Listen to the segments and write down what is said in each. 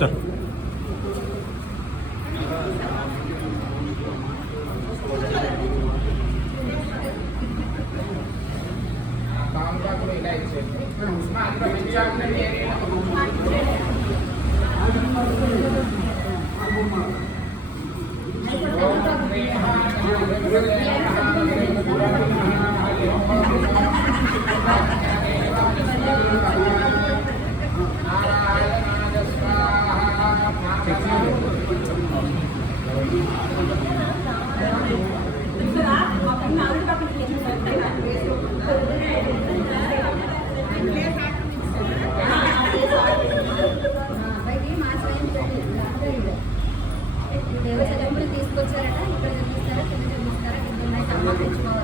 Sir దేవచలంపులు తీసుకొచ్చారట. ఇక్కడ చూపిస్తారా, కింద చూపిస్తారా, కింద ఉన్నాయి సామాన్ తెచ్చుకోవాలి.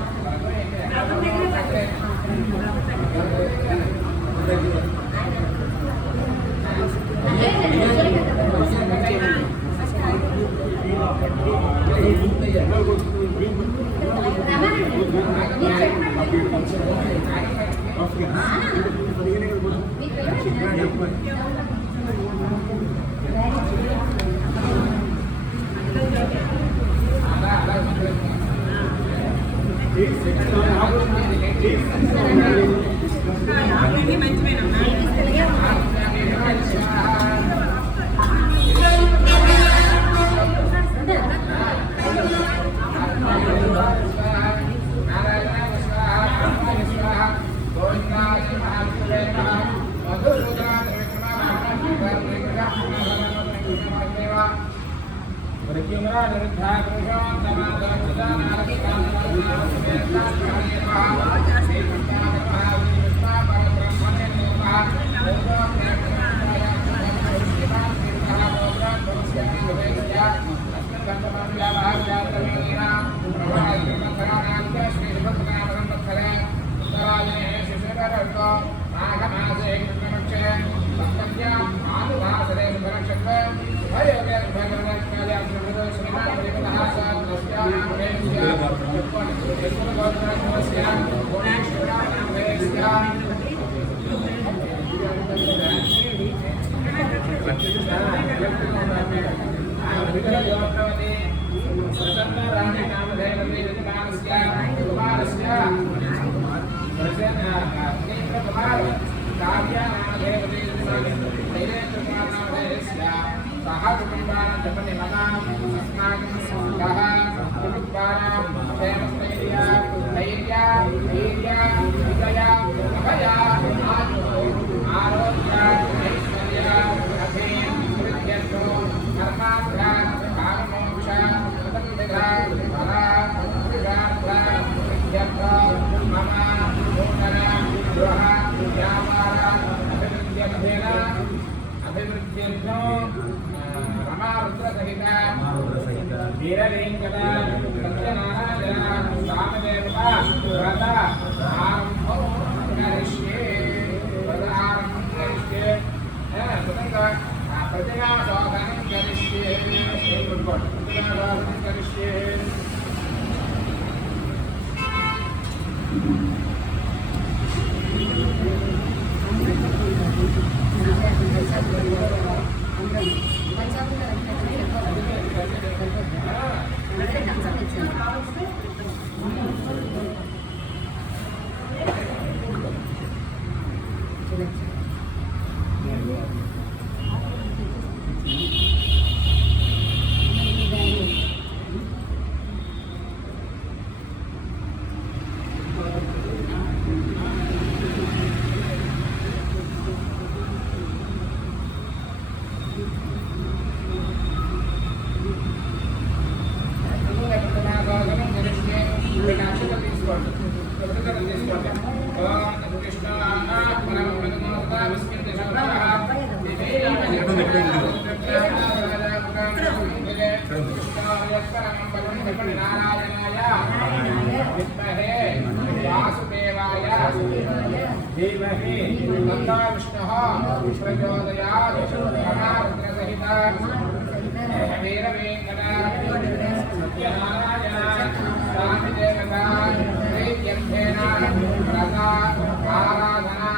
आराधना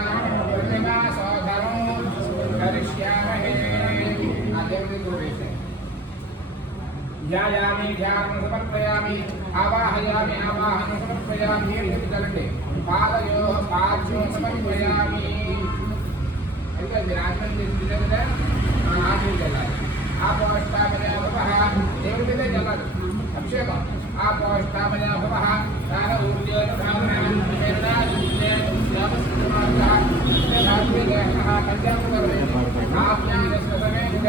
प्रतिमा सौधर्म करिष्यामहे। ध्यायामि ध्यानं समर्पयामि आवाहयामि आवाहनं समर्पयामि चलते पादयोः पाद्योः समर्पयामि అయితే రాజమండ్రి జిల్లా కదా ఆమె వెళ్ళాలి ఆ పోష్టామయ భవః దేవుడి మీద వెళ్ళాలి అభిషేకం ఆ పోష్టామయ భవః దాన ఊర్జోన భావన ప్రేరణ నమస్కారం దేహః పంచామృతమే ఆజ్ఞాన సమేత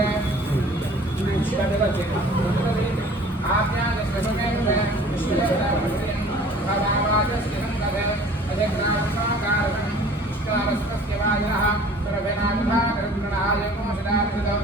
విశ్వదేవ చేతి ఆజ్ఞాన సమేత విశ్వదేవ భగవాద శ్రీరం కదే అజగ్రామకారణం ఇష్టారస్తస్య వాయః सर्वेनामधारणाय मोषदाकृतं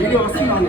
వీడియో వస్తున్నాను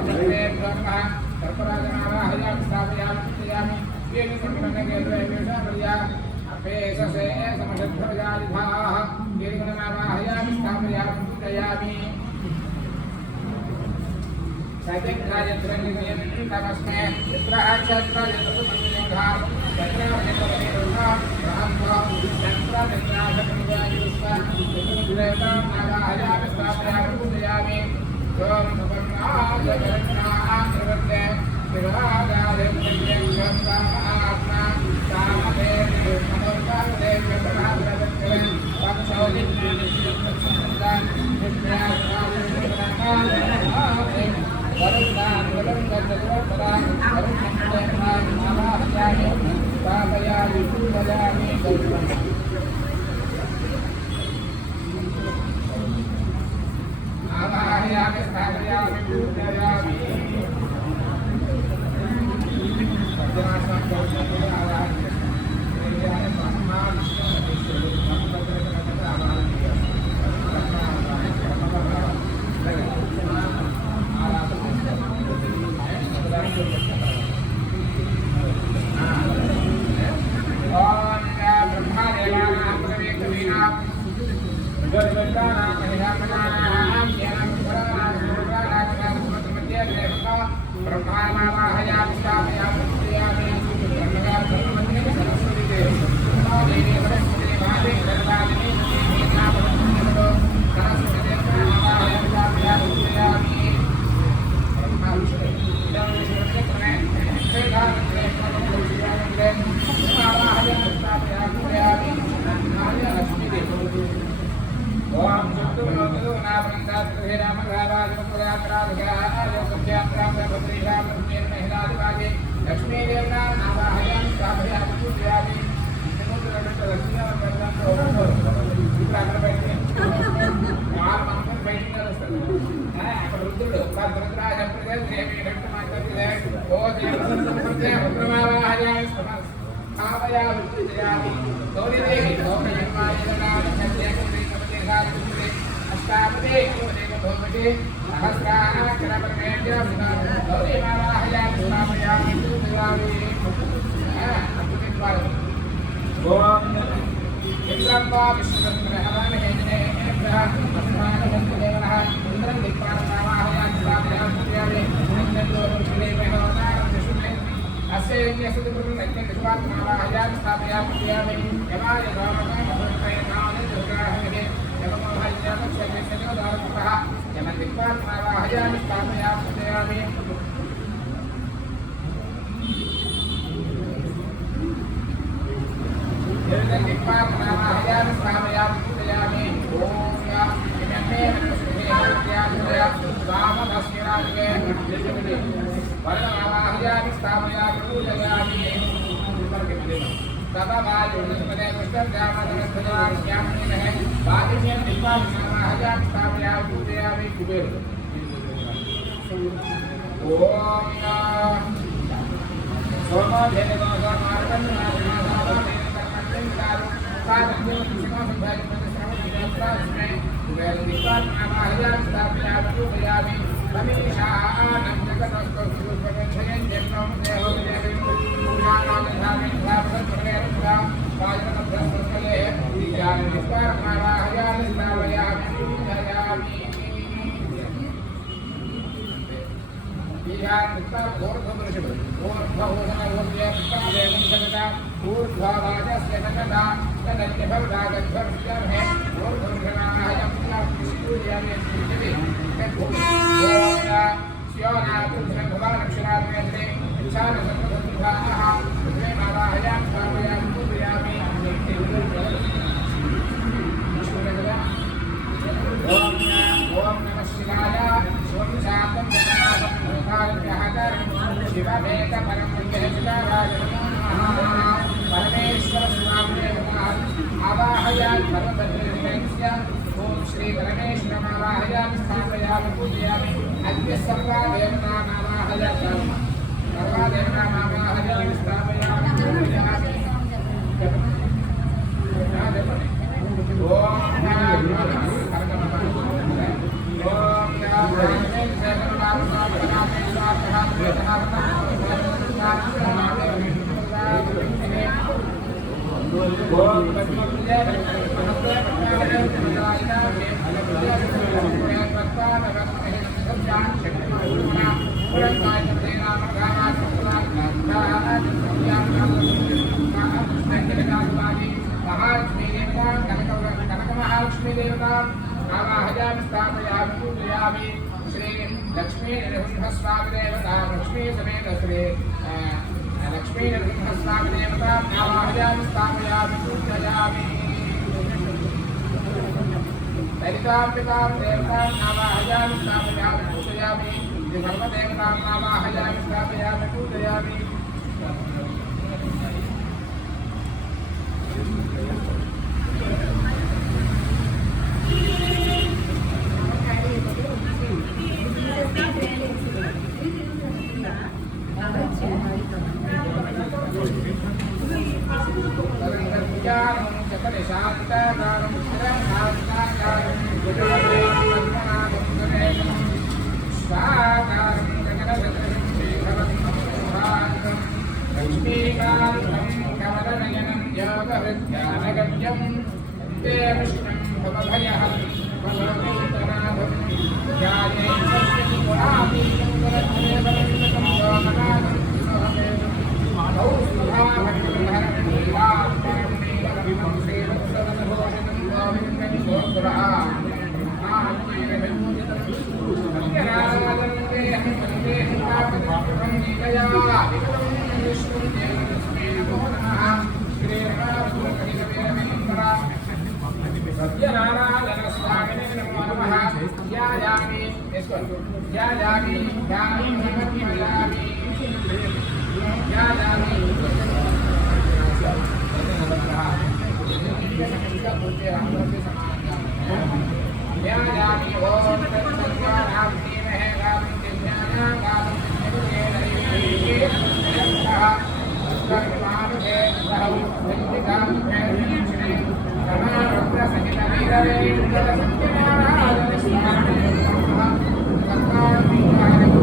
योगवृद्ध्यानगम्यं ते विष्णुं भवभयः తీసుకోండి యాదామి యామి సమర్పయామి యాదామి यादामि ओम तत्सर्वाणां धीमहि गावं दिव्यानां गावं दिव्येनैवेद्ये नमः सर्वमानुषे सहौ विद्यां प्रेरयिष्ये समारुद्र सहित वीरवेन्द्र सत्यनारायण स्वामी नमः सर्वाधिकारं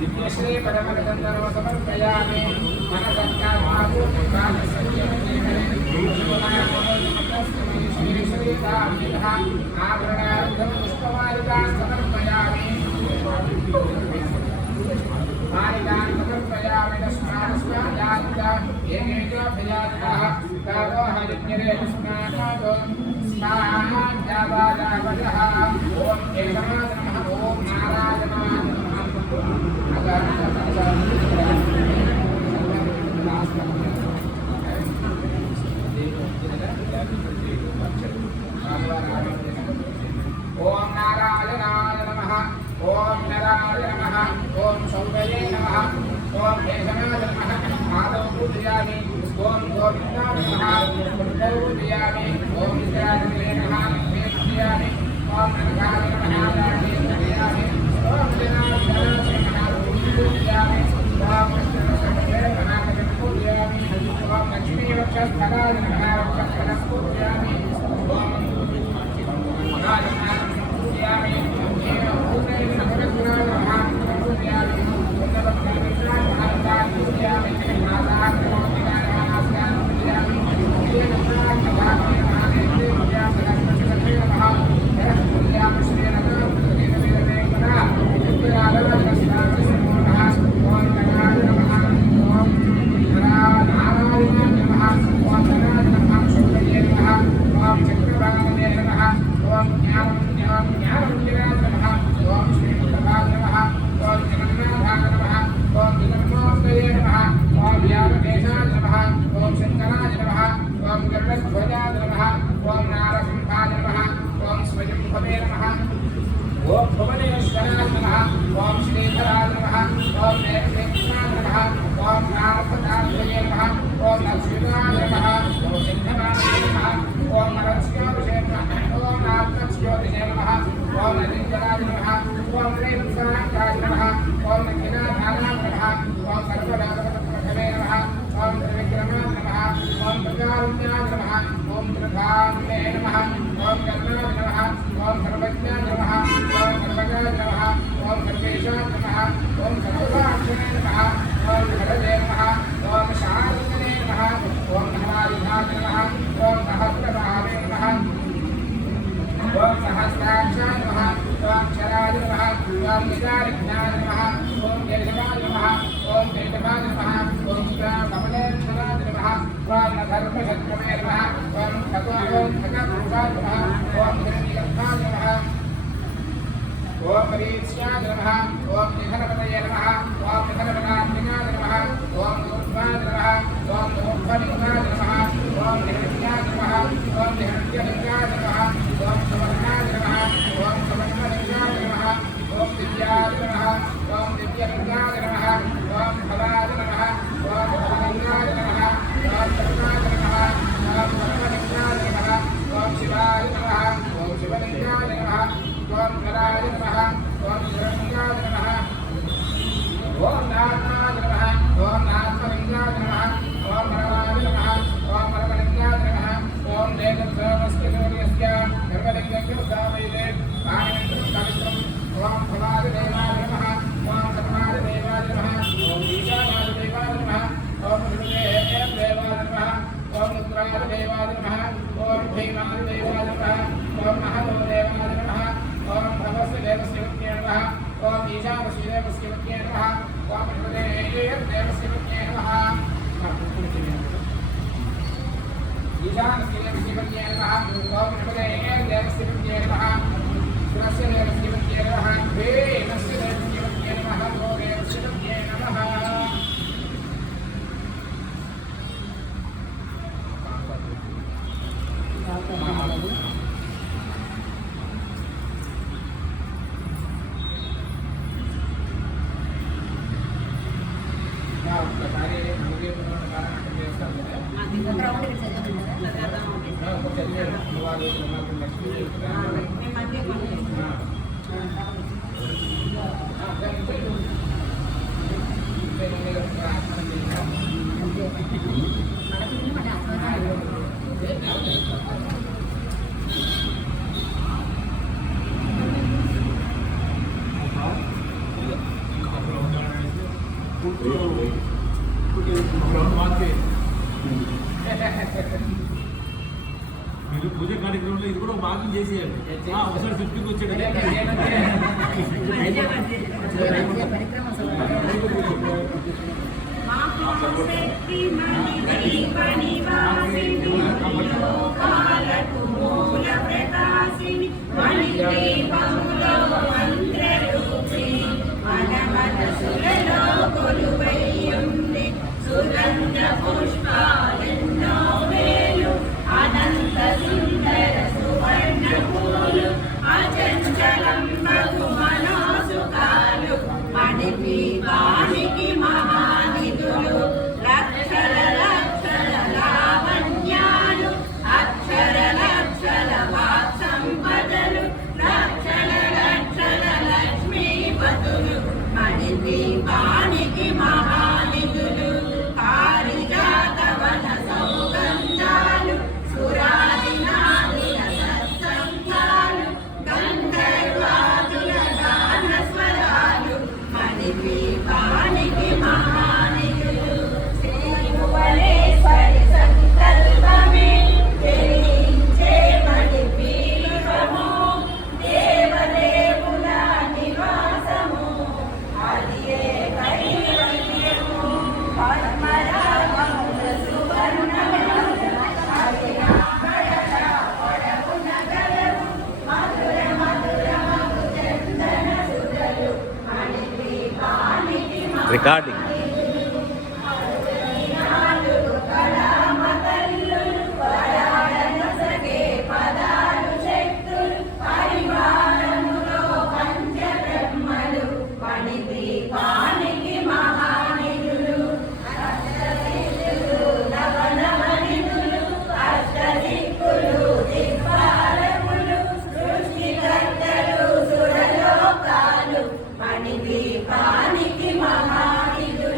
दिव्यश्री परमगंधर्व समर्पयामि मनसंकामातु श्री श्री रामः आभरणार्थं पुष्पमालिकां समर्पयामि मालिकां समर्पयामि तस्मात् एकेन भयातः तावो हरिज्ञरे स्नातो स्नाजावादावजः ओम एकमात्र नमः ओम नारायणाय ओम नारायणाय नमः ओम नराय नमः ओम सौरये नमः ओम केशवाय नमः आदौ पूजयामि ओम गोविन्दाय नमः पुत्रौ पूजयामि ओम इंद्राय नमः पूजयामि ओम नरकाय नमः पूजयामि ओम जनाय नमः पूजयामि ओम कृष्णस्य नमः पूजयामि ओम लक्ष्मी वक्षस्थलाय नमः वक्षस्थलं पूजयामि ओम राजनाय पूजयामि खगपुरुषाय नमः ओम हिरण्यगर्भाय नमः ओम मरीच्याय नमः ओम निधनपतये नमः ओम निधनपदात्मिकाय नमः ओम ऊर्ध्वाय नमः ओम ऊर्ध्वलिङ्गाय नमः ओम हिरण्याय नमः ओम हिरण्यलिङ्गाय नमः ओम सुवर्णाय नमः ओम सुवर्णलिङ्गाय नमः ओम दिव्याय नमः ओम दिव्यलिङ्गाय नमः ओम फलाय नमः ओम फललिङ्गाय नमः ओम सर्वाय नमः ओम सर्वलिङ्गाय नमः ओम शिवाय नमः ओम शिवलिङ्गाय नमः ओम कराय नमः ओम हिरण्याय नमः ओम नाथाय नमः ओम नाथलिङ्गाय नमः ओम परमाय नमः ओम परमलिङ्गाय नमः ओम देवसर्वस्य सूर्यस्य सर्वलिङ्गस्य उद्धावयते आनन्दं पवित्रम् ओम भवाय देवाय नमः ओम सर्वाय देवाय नमः ओम ईशानाय देवाय नमः ओम हृदये देवाय नमः ओम रुद्राय देवाय नमः ओम भीमाय देवाय नमः ओम महतो देवाय नमः ओम भवस्य देवस्य विद्ये नमः ओम ईशानस्य देवस्य विद्ये नमः ओम हृदये देवस्य विद्ये नमः ईशानस्य देवस्य विद्ये नमः ओम हृदये देवस्य विद्ये नमः शिवस्य देवस्य विद्ये नमः भीमस्य देवस्य विद्ये नमः देवस्य विद्ये नमः మీరు పూజ కార్యక్రమంలో ఇది కూడా భాగం చేసేయాలి ఒకసారి ఫిఫ్టీకి వచ్చాడు సుగంధ పుష్పాలెన్నో వేలు అనంత సుందర సువర్ణ పూలు అచంచలం బహు మనోసుకాలు మణిపీఠానికి మహానిధులు లక్షల లక్షల లావణ్యాలు అక్షర లక్షల వాక్సంపదలు లక్షల లక్షల లక్ష్మీపతులు మణిపీఠానికి మహానిధులు పారిజాతవన సౌగంధాలు సురాదినాదుల సత్సంగాలు గంధర్వాదుల గాన స్వరాలు మణిపీఠానికి మహానిధులు శ్రీభువనేశ్వరి సంకల్పమే వెలిగించే మణిపీఠము దేవదేవుల నివాసము అది ఏ కైవల్యము పద్మరాగముల సువర్ణము అది ఆభరణ పొడవున గలవు మధుర మధుర మధు చందన సుధలు మణిపీఠానికి రికార్డింగ్ నాలుగు కళామతల్లులు వరాడనొసగే పదాలు శక్తులు పరివారములో పంచబ్రహ్మలు మణిపీఠానికి మహానిధులు అష్టసిద్ధులు నవనవనిధులు అష్టదిక్కులు దిక్పాలకులు సృష్టికర్తలు సురలోకాలు మణిపీఠానికి మహానిధులు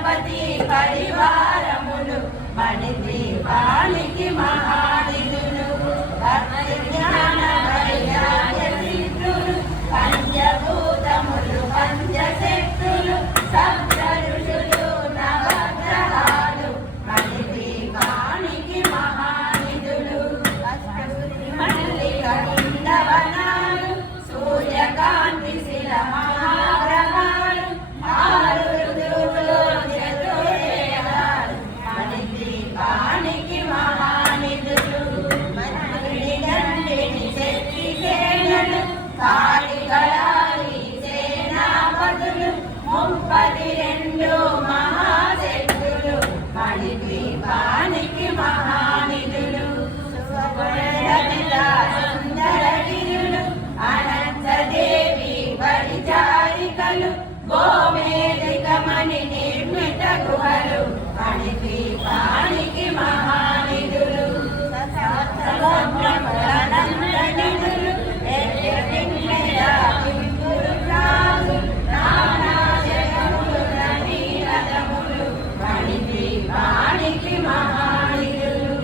గణపతి పరివారములు మణిద్వీపానికి మహానిధులు భక్తి జ్ఞాన వైరాగ్య సిద్ధులు పంచభూతములు పంచశక్తులు సప్త ఋషులు నవగ్రహాలు మణిద్వీపానికి మహానిధులు మల్లిక వృందవనాలు సూర్యకాంతి శిల మహాగ్రహాలు ఆరు ఋతువులు చతుర్వేదాలు మణిద్వీపానికి మహానిధులు మణిగండిని శక్తి సేనలు కాళికలాలి సేనాపతులు 32 మహాశక్తులు మణిద్వీపానికి మహానిధులు సుందరగిరులు అనంతదేవి పరిచారికలు గోవేదిక మణి నిర్మిత గుహలు మణిద్వీపానికి మహానిధులు సముద్రములనందనిధులు మణిద్వీపానికి మహానిధులు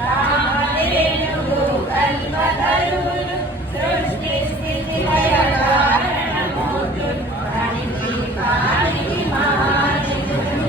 రామదేవుడు కల్పతరువులు సృష్టి స్థితి లయ కారణమూర్తులు మణిద్వీపానికి మహానిధులు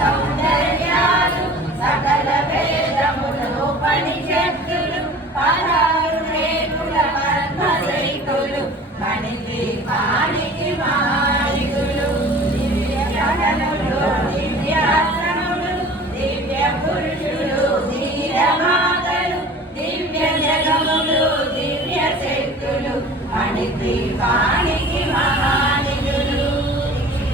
సౌందర్యాలు సకల వేదములు ఉపనిషత్తులు 16 రేకుల పద్మశైకులు మణిద్వీపానికి మహానిధులు దివ్యగణములు దివ్యాశ్రములు దివ్య పురుషులు ధీరమాతలు దివ్య జగములు దివ్య శక్తులు మణిద్వీపానికి మహానిధులు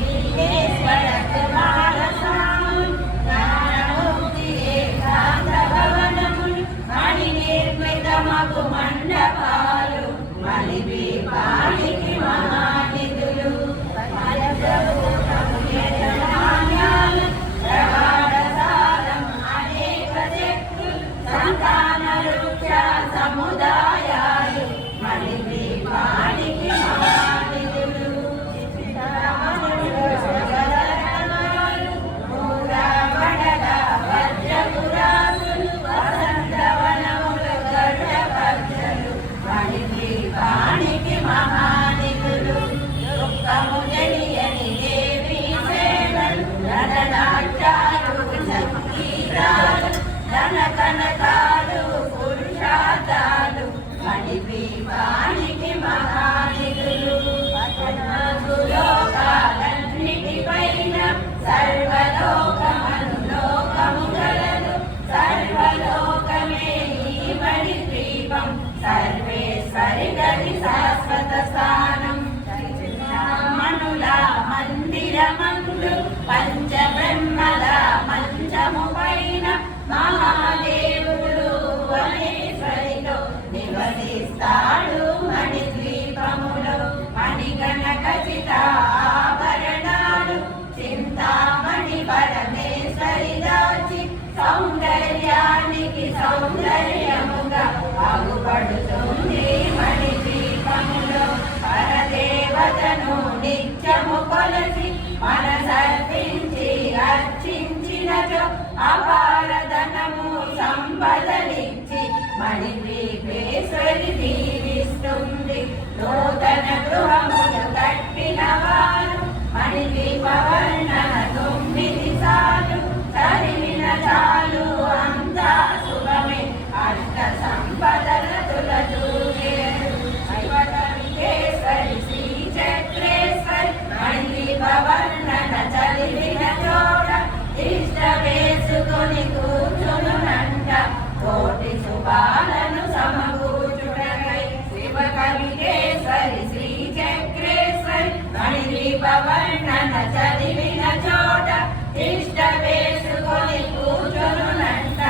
విఘ్నేశ్వర కుమారస్వాములు జ్ఞానముక్తి ఏకాంత భవనములు మణి నిర్మితమగు మండపాలు మణిద్వీపానికి మహానిధులు ప్రగాఢసారం అనేక శక్తులు సంతాన వృక్ష సముదాయాలు మణిద్వీపానికి మహానిధులు మూలవడల వజ్రపురాసులు వసంతవనములు గరుడపక్షులు మణిద్వీపానికి మహానిధులు దుఃఖము తెలియని దేవీ సేనలు రణనాట్యాలు సంగీతాలు ధన కనకాలు పురుషార్థాలు మణిద్వీపానికి మహానిధులు లోకాలన్నిటిపైన సర్వలోకమనులోకము గలదు సర్వలోకమే ఈ మణిద్వీపం సర్వేశ్వరి గది శాశ్వత స్థానం మనుల మందిరమందు పంచబ్రహ్మల మంచము పైన మహాదేవుడు భువనేశ్వరిలో నివసిస్తాడు మణిద్వీపములో మణిగణ ఖచ్చిత ఆభరణాలు చింతామణి పరమేశ్వరి దాచి సౌందర్యానికి సౌందర్యముగా బాగుపడుతుంది మణిద్వీపములో పరదేవతను నిత్యము కొలసి మనసర్పించి అర్చించినచో అపారధనము సంపదలిచ్చి మణిద్వీపేశ్వరి దీవిస్తుంది నూతన గృహములు కట్టిన వారు మణిద్వీప వర్ణన 9 సార్లు చదివిన చాలు అంతా శుభమే అష్ట సంపదల తులతూగేరు శివకవికేశ్వరి శ్రీ చక్రేశ్వరి మణిద్వీప వర్ణన చదివిన చోట ఇష్ట వేసుకొని కూర్చునునంట కోటి శుభాలను సమకూర్చుటకై శివకవికేశ్వరి శ్రీ చక్రేశ్వరి మణిద్వీప వర్ణన చదివిన చోట ఇష్ట వేసుకొని కూర్చునునంట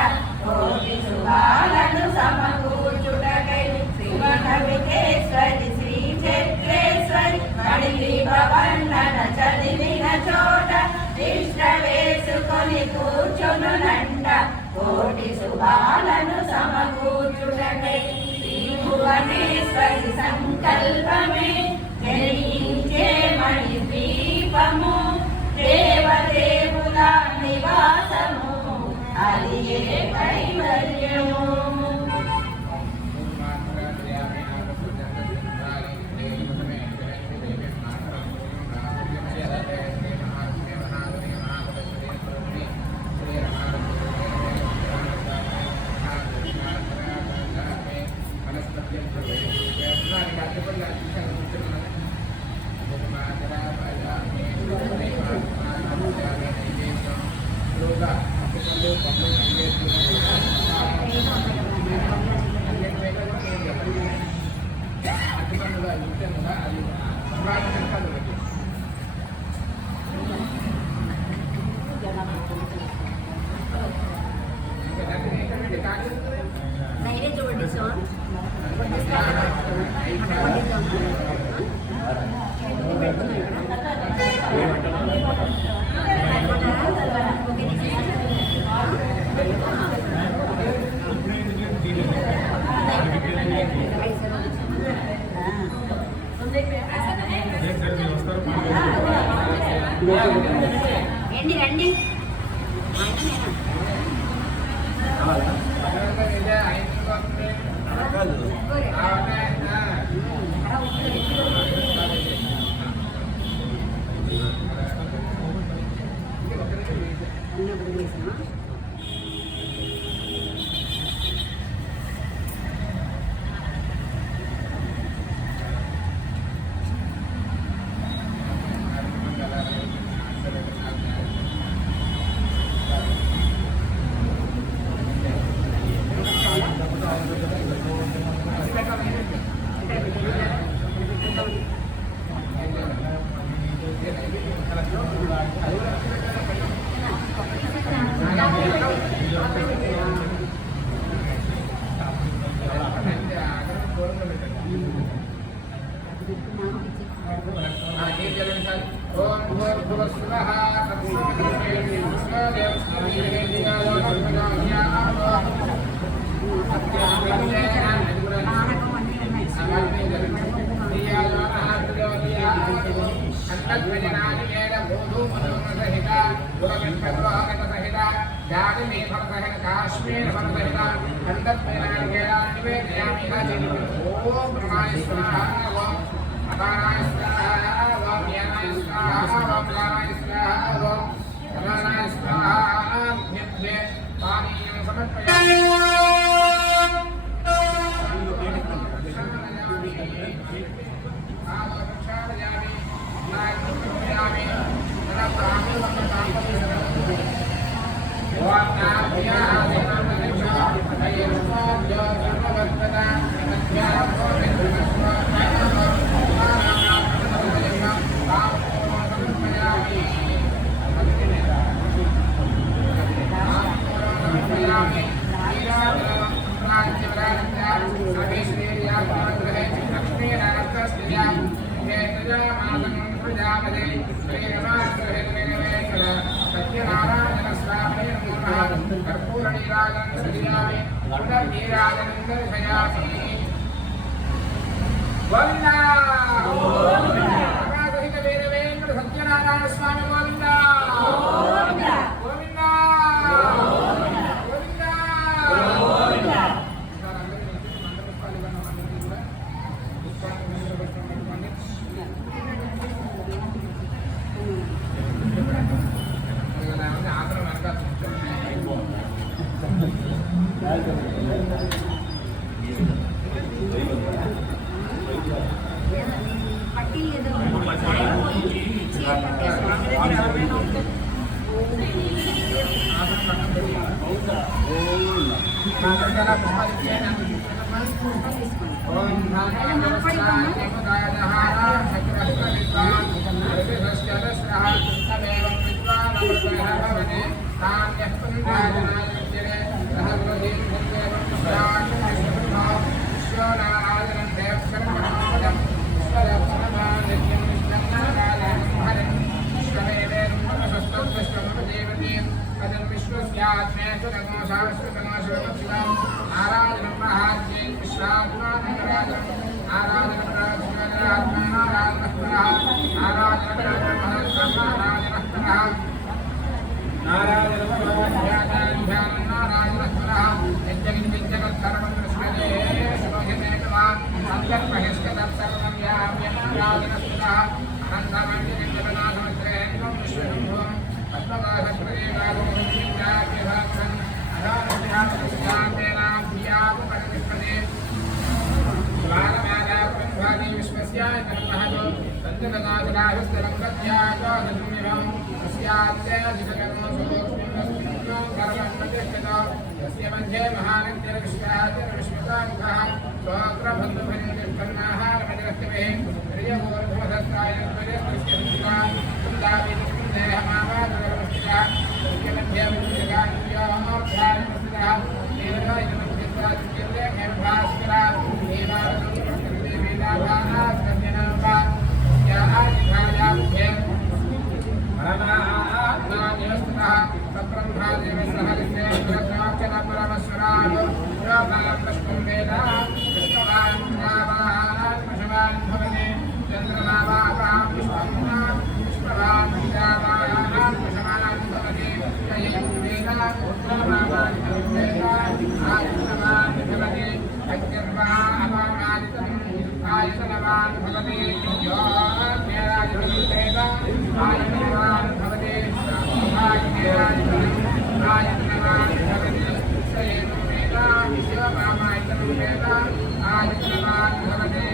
కోటి శుభాలను సమకూర్చుటకై శివకవికేశ్వరి శ్రీ చక్రేశ్వరి మణిద్వీప వర్ణన చదివిన చోట ఇష్ట వేసుకొని కూర్చునునంట కోటి శుభాలను సమకూర్చుటకై శ్రీ భువనేశ్వరి సంకల్పమే నీయే కైవల్యము నైవేద్యం వడ్డిస్తాం రండి రండి సత్యనారాయణ స్వామి గోవిందా గోవిందా గోవిందా పట్టి ఏదో ఆరాధన सिंहासनस्थितः अनन्तमण्डलनाथमत्रेन्द्रं विश्वशम्भुं पद्मदासप्रेमालोकं अदानस्यामस्यान्तेनाभ्यामुपरिष्पते स्वारमादापन्भागे विश्वस्याय कर्महतो तन्तकदाचलाहस्तरङ्गत्यागाधर्मिणं तस्यात्याधिककर्मसोऽस्मिन्नस्मिन्नो कर्मण्यतिष्ठतो यस्य मध्ये महानित्यविश्वाचरविश्वतामुखः स्वोत्रबन्धुभञ्जन्नाहारमजगत्यभिः प्रियपूर्वधस्ताय त्वजस्तस्य सुन्दाविदेहमावादगरमस्तिः तस्य मध्ये विद्यगान्योमोऽध्यायमस्तिः देवराजमस्तिः हेमभास्करः आयतनवान् भवति यो ज्ञानादिवेद आयतनवान् भवति आयतनवान् भवति सयेन वेद विश्वमायतनं वेद आयतनवान् भवति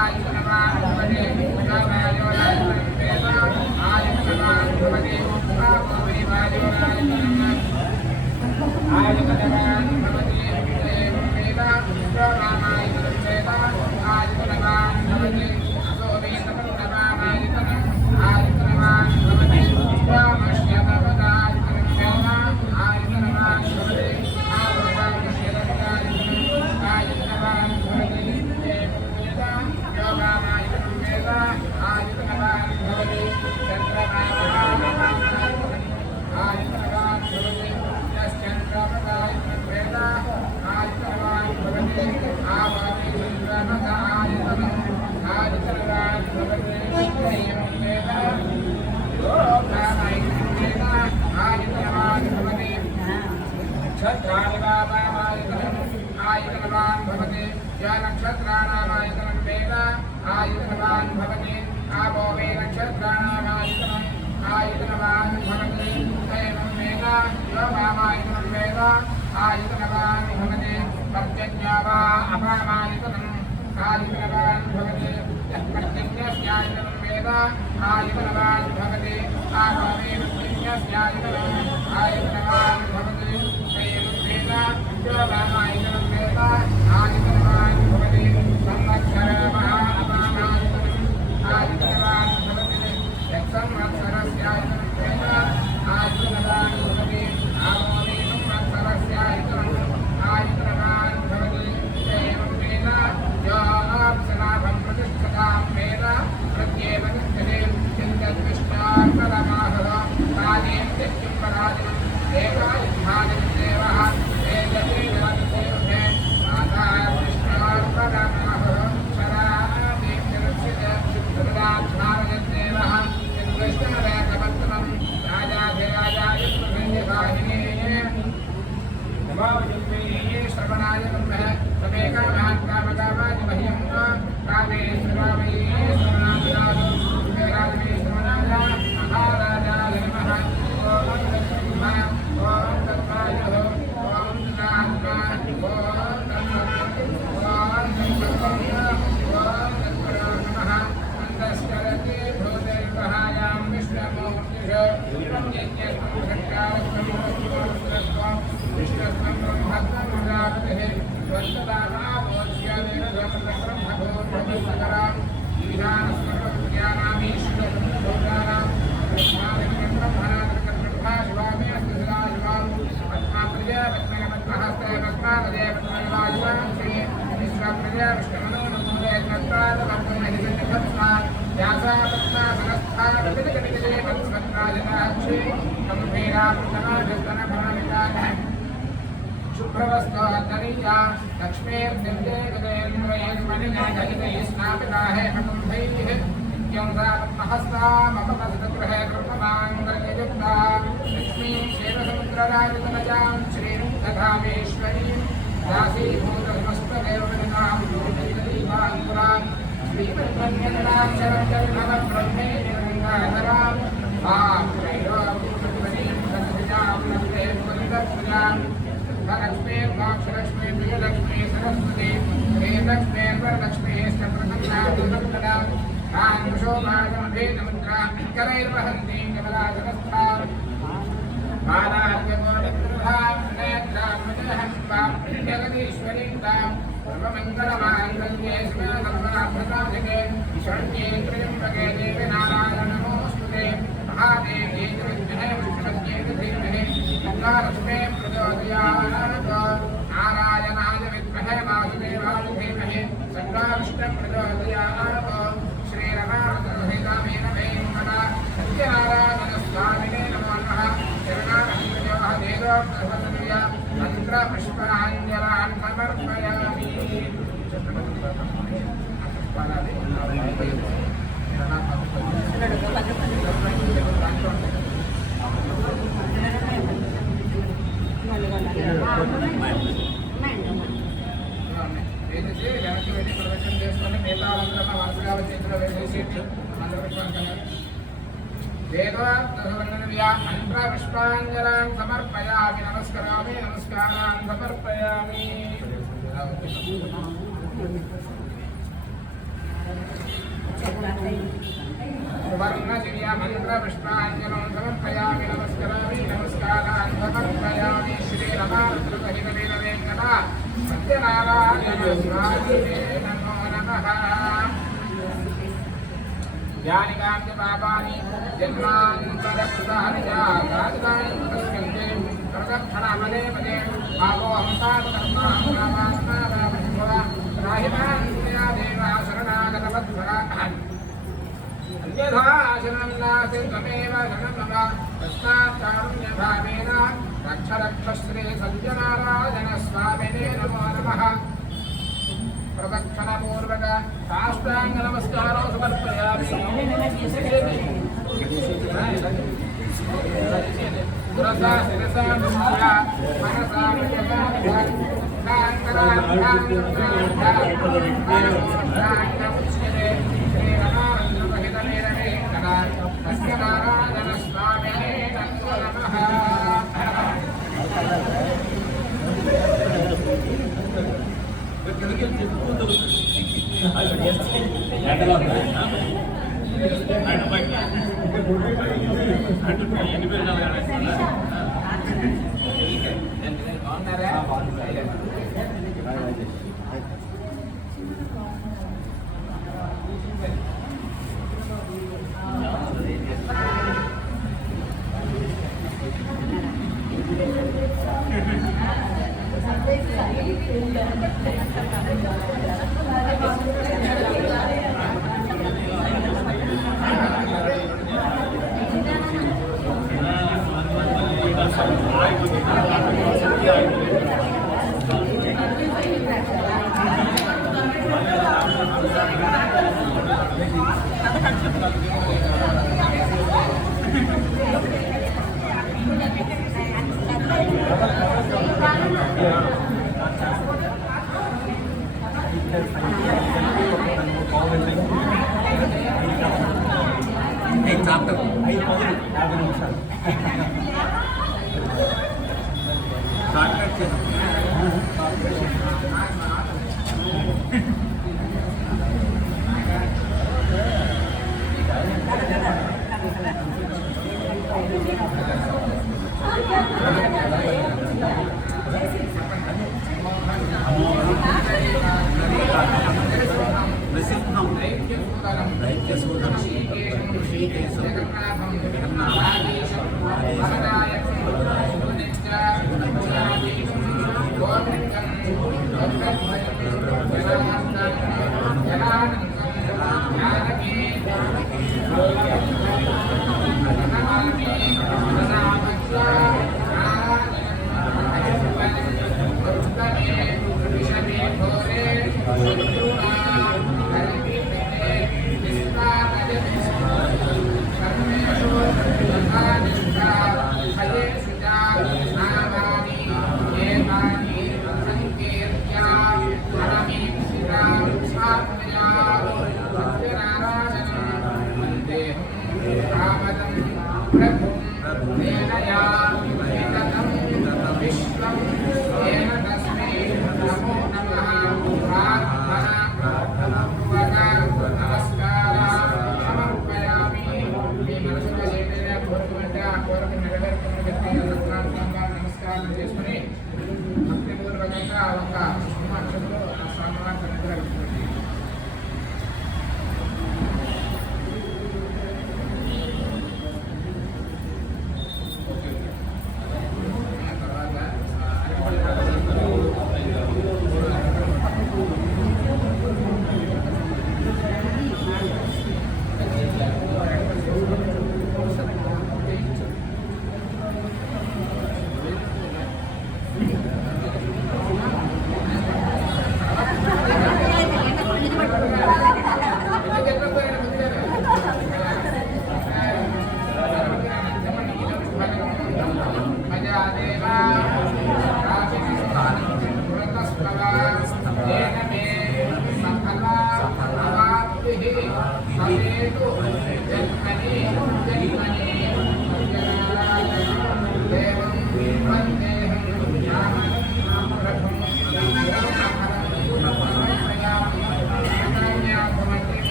आयतनवान् भवति रामायोरायतनं वेद आयतनवान् भवति आयतनवान् भवति रामायतनं वेद आयतनवान् भवति असोमेतपरमायतनं आयतनवान् भवति रामश्यतपदायतनं वेद आयतनवान् भवति आयतनवान् भवति वेद योगामायतनं वेद आयतनवान् भवति चन्द्रमायतनं आयतनवान् भवति यश्चन्द्रपदायतनं वेद आयतनवान् भवति आवादिचन्द्रमदायतनं आयतनवान् भवति त्रयं वेद योगामायतनं वेद आयतनवान् भवति नक्षत्राणिवामायतनं आयतनवान् भवति य नक्षत्राणामायतनं वेद आयतनवान् भवति आवो वे नक्षत्राणामायतनं आयतनवान् भवति त्रयं वेद योगामायतनं वेद आयतनवान् भवति पर्जन्या वा अपामायतनम् आयतनवान् भवति यः पर्जन्यस्यायतनं वेद आयतनवान् भवति आभावे पर्जन्यस्यायतनम् आयतनवान् भवति त्रयं वेद योगामायतनं वेद आयतनवान् भवति संवत्सरः अपामायतनम् आयतनवान् भवति यः संवत्सरस्यायतनं वेद आयतनवान् भवति आभावे संवत्सरस्यायतनम् आयतनवान् भवति त्रयं वेद यो अप्सराभं प्रतिष्ठतां वेद प्रत्येव तिष्ठते चिन्तद्विष्टात्मरमाहः कालेन त्यक्तुं पराजनं देवायुधादिदेवः वेदते माता विष्टात्मरमाहः शरादेव्यरक्षित सर्वदाध्यानयद्देवः यद्विष्णुरेकपत्रं राजाधिराजाय प्रसन्यवाहिने श्रवणाय ब्रह्मः तमेकामात्कामकामाय मह्यं कामे श्रवामये श्रवणाय श्रवणाय महाराजाय नमः ॐ तत्ब्रह्म ॐ तत्वायुः ॐ तदात्मा ॐ तत्परो नमः अन्तस्करति भूतैर्वहायां विष्णुमूर्तिषु एवं यज्ञस्तं षट्कारस्तं विष्णुस्तं ब्रह्मत्वं जातः वस्तदानामोच्यमेनब्रह्मभूतब्रह्मसकराम् ईशानस्वर्गज्ञानामीश्वरं भूतानां ब्रह्मादिब्रह्मणादिब्रह्मा शिवामे अस्ति सदा शिवाम् पद्माप्रिया पद्महस्ते पद्मानदे पद्मनिवासिवां श्री विश्वप्रिया विष्णुमनो नमोदे तत्पादपद्ममहिषन्निभत्सा व्यासा पद्मा सरस्था विविधगणिते तत्स्वत्राजनाक्षी गम्भीरामृतनाभिस्तनफलनिकाः शुभ्रवस्तादनीया लक्ष्मीर्दिव्ये गदेन्द्रयेन्मणिजनधलितैः स्नापिताः हेमकुम्भैः नित्यं सा पद्महस्तामपतसृतगृहे ब्रह्ममाङ्गल्ययुक्ता लक्ष्मीं क्षेमसमुद्रराजतनजां श्रीं दधामेश्वरीं दासीभूतसमस्तदेवनितां भूतदीपाङ्कुरां लक्ष्मी प्रियलक्ष्मी सरस्वती श्रीलक्ष्मी वरलक्ष्मी स्कंदकन्या शोभागमभेदमुद्रा करैर्वहन्ति कमलासनस्था जगदीश्वरीं सर्वमङ्गलमाङ्गल्ये शिवे सर्वदाभ्रताधिके शरण्ये त्र्यम्बके देवी नारायण नमोऽस्तुते महादेवी विद्महे विष्णुपत्न्ये धीमहि तन्नो प्रचोदयात् नारायणाय विद्महे वासुदेवाय धीमहि तन्नो विष्णुः प्रचोदयात् श्रीरमामृतसहितामे नमे नमः सत्यनारायणस्वामिने नमो नमः शरणागतयोः वेदोक्तसंस्कृत्य मन्त्रपुष्पाञ्जलान् समर्पयामि వేసేసి వెనక్కి వెళ్ళి ప్రదక్షిణ చేసుకొని మిగతా మంత్రమ వరుసగా చేతిలో వేసేసి వేదోక్తసువర్ణవ్యా మంత్రపుష్పాంజలాన్ సమర్పయామి నమస్కరామి నమస్కారాన్ సమర్పయామి సువర్ణదివ్యా మంత్రపుష్పాంజలం సమర్పయామి నమస్కరామి నమస్కారాన్ సమర్పయామి శ్రీరమారుద్రమహిమవేద వెంకట సత్యనారాయణ స్వామినే నమో నమః జ్ఞానికాంతి పాపాని జన్మాంతరకృతాని తస్కంతే ప్రదక్షిణమనే పదే పాపో హంసాత్మా రాహిమాన్ దేవ శరణాగతవత్సర అన్యథా శరణం నాస్తి త్వమేవ శరణం మమ తస్మాత్ కారుణ్యభావేన రక్ష రక్ష శ్రీ సత్యనారాయణ స్వామినే నమో నమః ప్రదక్షిణపూర్వక సాష్టాంగ నమస్కారం సమర్పయామి పురసా శిరసా దృష్ట్యా మనసా సత్యనారాయణ స్వామినే నమో నమః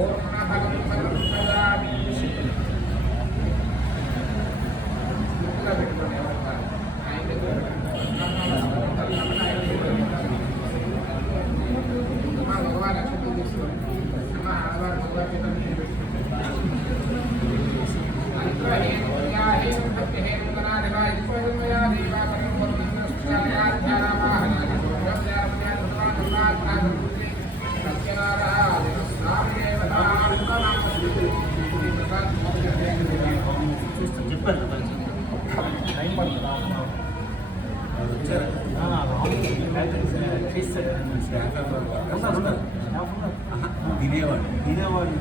పూర్ణఫలం సమర్పయామి. ముక్కులో పెట్టుకోండి ఎవరు ఆయన దగ్గర భగవాన్ అక్షతలు తీసుకోండి. అమ్మ ఆడవారు మగవారి చెప్పారు టైం పడుతుంది తినేవాడు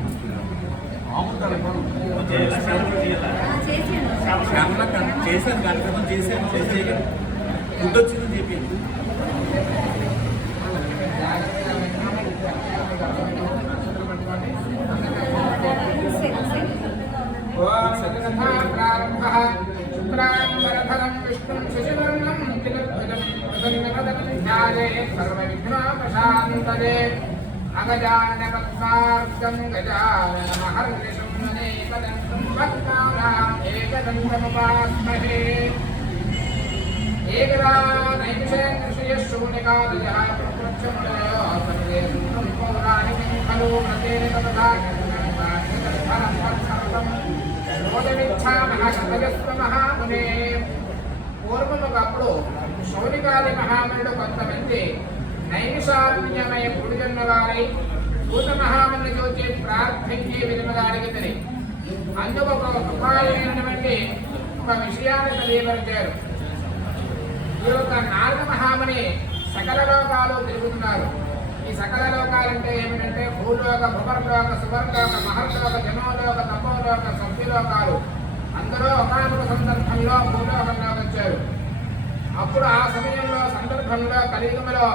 చేశాను కార్యక్రమం చేశాను ఫుడ్ వచ్చిందని చెప్పాను. శుక్రాంబరధరం విష్ణుం శశివర్ణం చతుర్భుజం ప్రసన్నవదనం ధ్యాయేత్ సర్వవిఘ్నోపశాంతయే. అగజాననపద్మార్గం గజాననమహర్నిశం అనేకదంతం భక్తానాం ఏకదంతముపాస్మహే. ఏకదానైషేంద్రియः శూన్యకాదయः ప్రకృత్యముదయో సర్వే సూత్రం పౌరాణికం ఖలు ప్రతేన తథా కర్మణం సర్వం శోధమిచ్ఛామః కథయస్వ మహామునే. పూర్వం ఒకప్పుడు శౌనికాది మహామునుడు కొంతమంది నైమిషారణ్యమయ పురుజన్మ వారై భూత మహాముని చూచి ప్రార్థించి విధముగా అడిగితే అందుకు ఒక ఉపాయమైనటువంటి ఒక విషయాన్ని తెలియపరిచారు. ఈ యొక్క నారద మహాముని సకల లోకాలు తిరుగుతున్నారు. ఈ సకల లోకాలంటే ఏమిటంటే భూలోక, భువర్లోక, సువర్లోక, మహర్లోక, జనోలోక, తపోలోక, సభ్యలోకాలు. అందరూ ఒకనొక సందర్భంలో భూలోకంలో వచ్చారు. అప్పుడు ఆ సమయంలో సందర్భంలో కలియుగంలో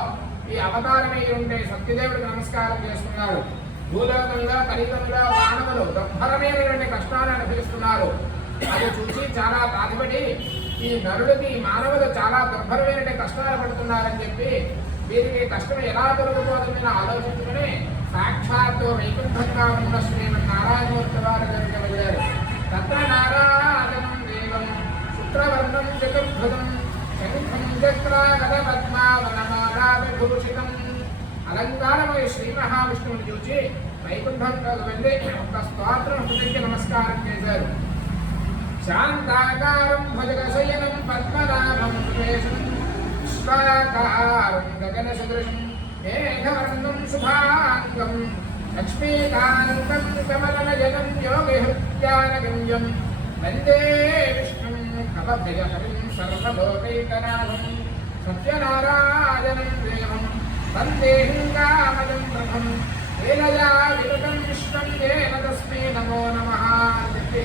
ఈ అవతారమై ఉంటే సత్యదేవుడికి నమస్కారం చేస్తున్నారు. భూలోకంలో కలియుగంలో మానవులు దుర్భరమైనటువంటి కష్టాలు అనుభవిస్తున్నారు. అది చూసి చాలా బాధపడి ఈ నరుడికి మానవులు చాలా దుర్భరమైన కష్టాలు పడుతున్నారని చెప్పి వీరికి కష్టం ఎలా దొరుకుతుందని ఆలోచించుకుని సాక్షాత్తు వైకుంఠంగా ఉన్న శ్రీమన్నారాయణమూర్తి వారి దగ్గరికి వెళ్ళారు. తత్ర నారాయణం దేవం శుక్రవర్ణం చతుర్భుజం శంఖం చక్రాగత పద్మావనమాలాభిభూషితం. అలంకారమై శ్రీ మహావిష్ణువుని చూచి వైకుంఠంలోకి వెళ్ళి ఒక స్తోత్రం హృదయకి నమస్కారం చేశారు. శాంతాకారం భుజగశయనం పద్మనాభం సురేశం విశ్వాకారం గగన సదృశం మేఘవర్ణం శుభాంగం లక్ష్మీకాంతం కమలనయనం యోగిహృత్యానగమ్యం వందే విష్ణుం భవభయహరిం సర్వలోకైకనాథం సత్యనారాయణం దేవం వందేహం కామదం ప్రభం వేలయా విరుతం విశ్వం దేవ తస్మై నమో నమః అని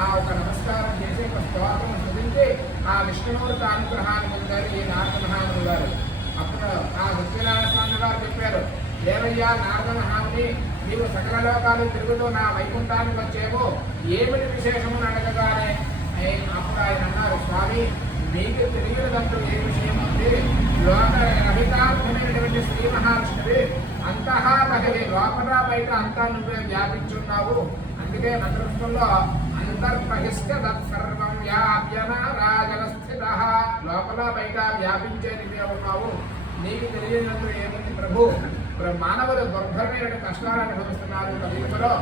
ఆ ఒక నమస్కారం చేసి ఒక స్తోత్రం చదివితే ఆ విష్ణుమూర్తి అనుగ్రహాన్ని పొందారు ఈ నారద మహాముని గారు. అప్పుడు ఆ సత్యనారాయణ స్వామి గారు చెప్పారు, దేవయ్యా నారద మహాముని, నీవు సకల లోకాలు తిరుగుతూ నా వైకుంఠానికి వచ్చేమో ఏమిటి విశేషము అడగగానే అప్పుడు ఆయన అన్నారు, స్వామి మీకు తెలియదంటూ ఏ విషయం ఉంది? లోక రహితార్థమైనటువంటి శ్రీ మహావిష్ణువి అంతహా బహిరి లోపల బయట అంతా నువ్వే వ్యాపించున్నావు. అందుకే మంత్రంలో అంతర్బహిష్ట తత్సర్వం వ్యాప్యనారాజనస్థిత. లోపల బయట వ్యాపించే నువ్వే ఉన్నావు. నీకు తెలియనంటూ ఏముంది ప్రభు? మానవులు దుర్భరమైన కష్టాలు అనుభవిస్తున్నారు కలియుగంలో.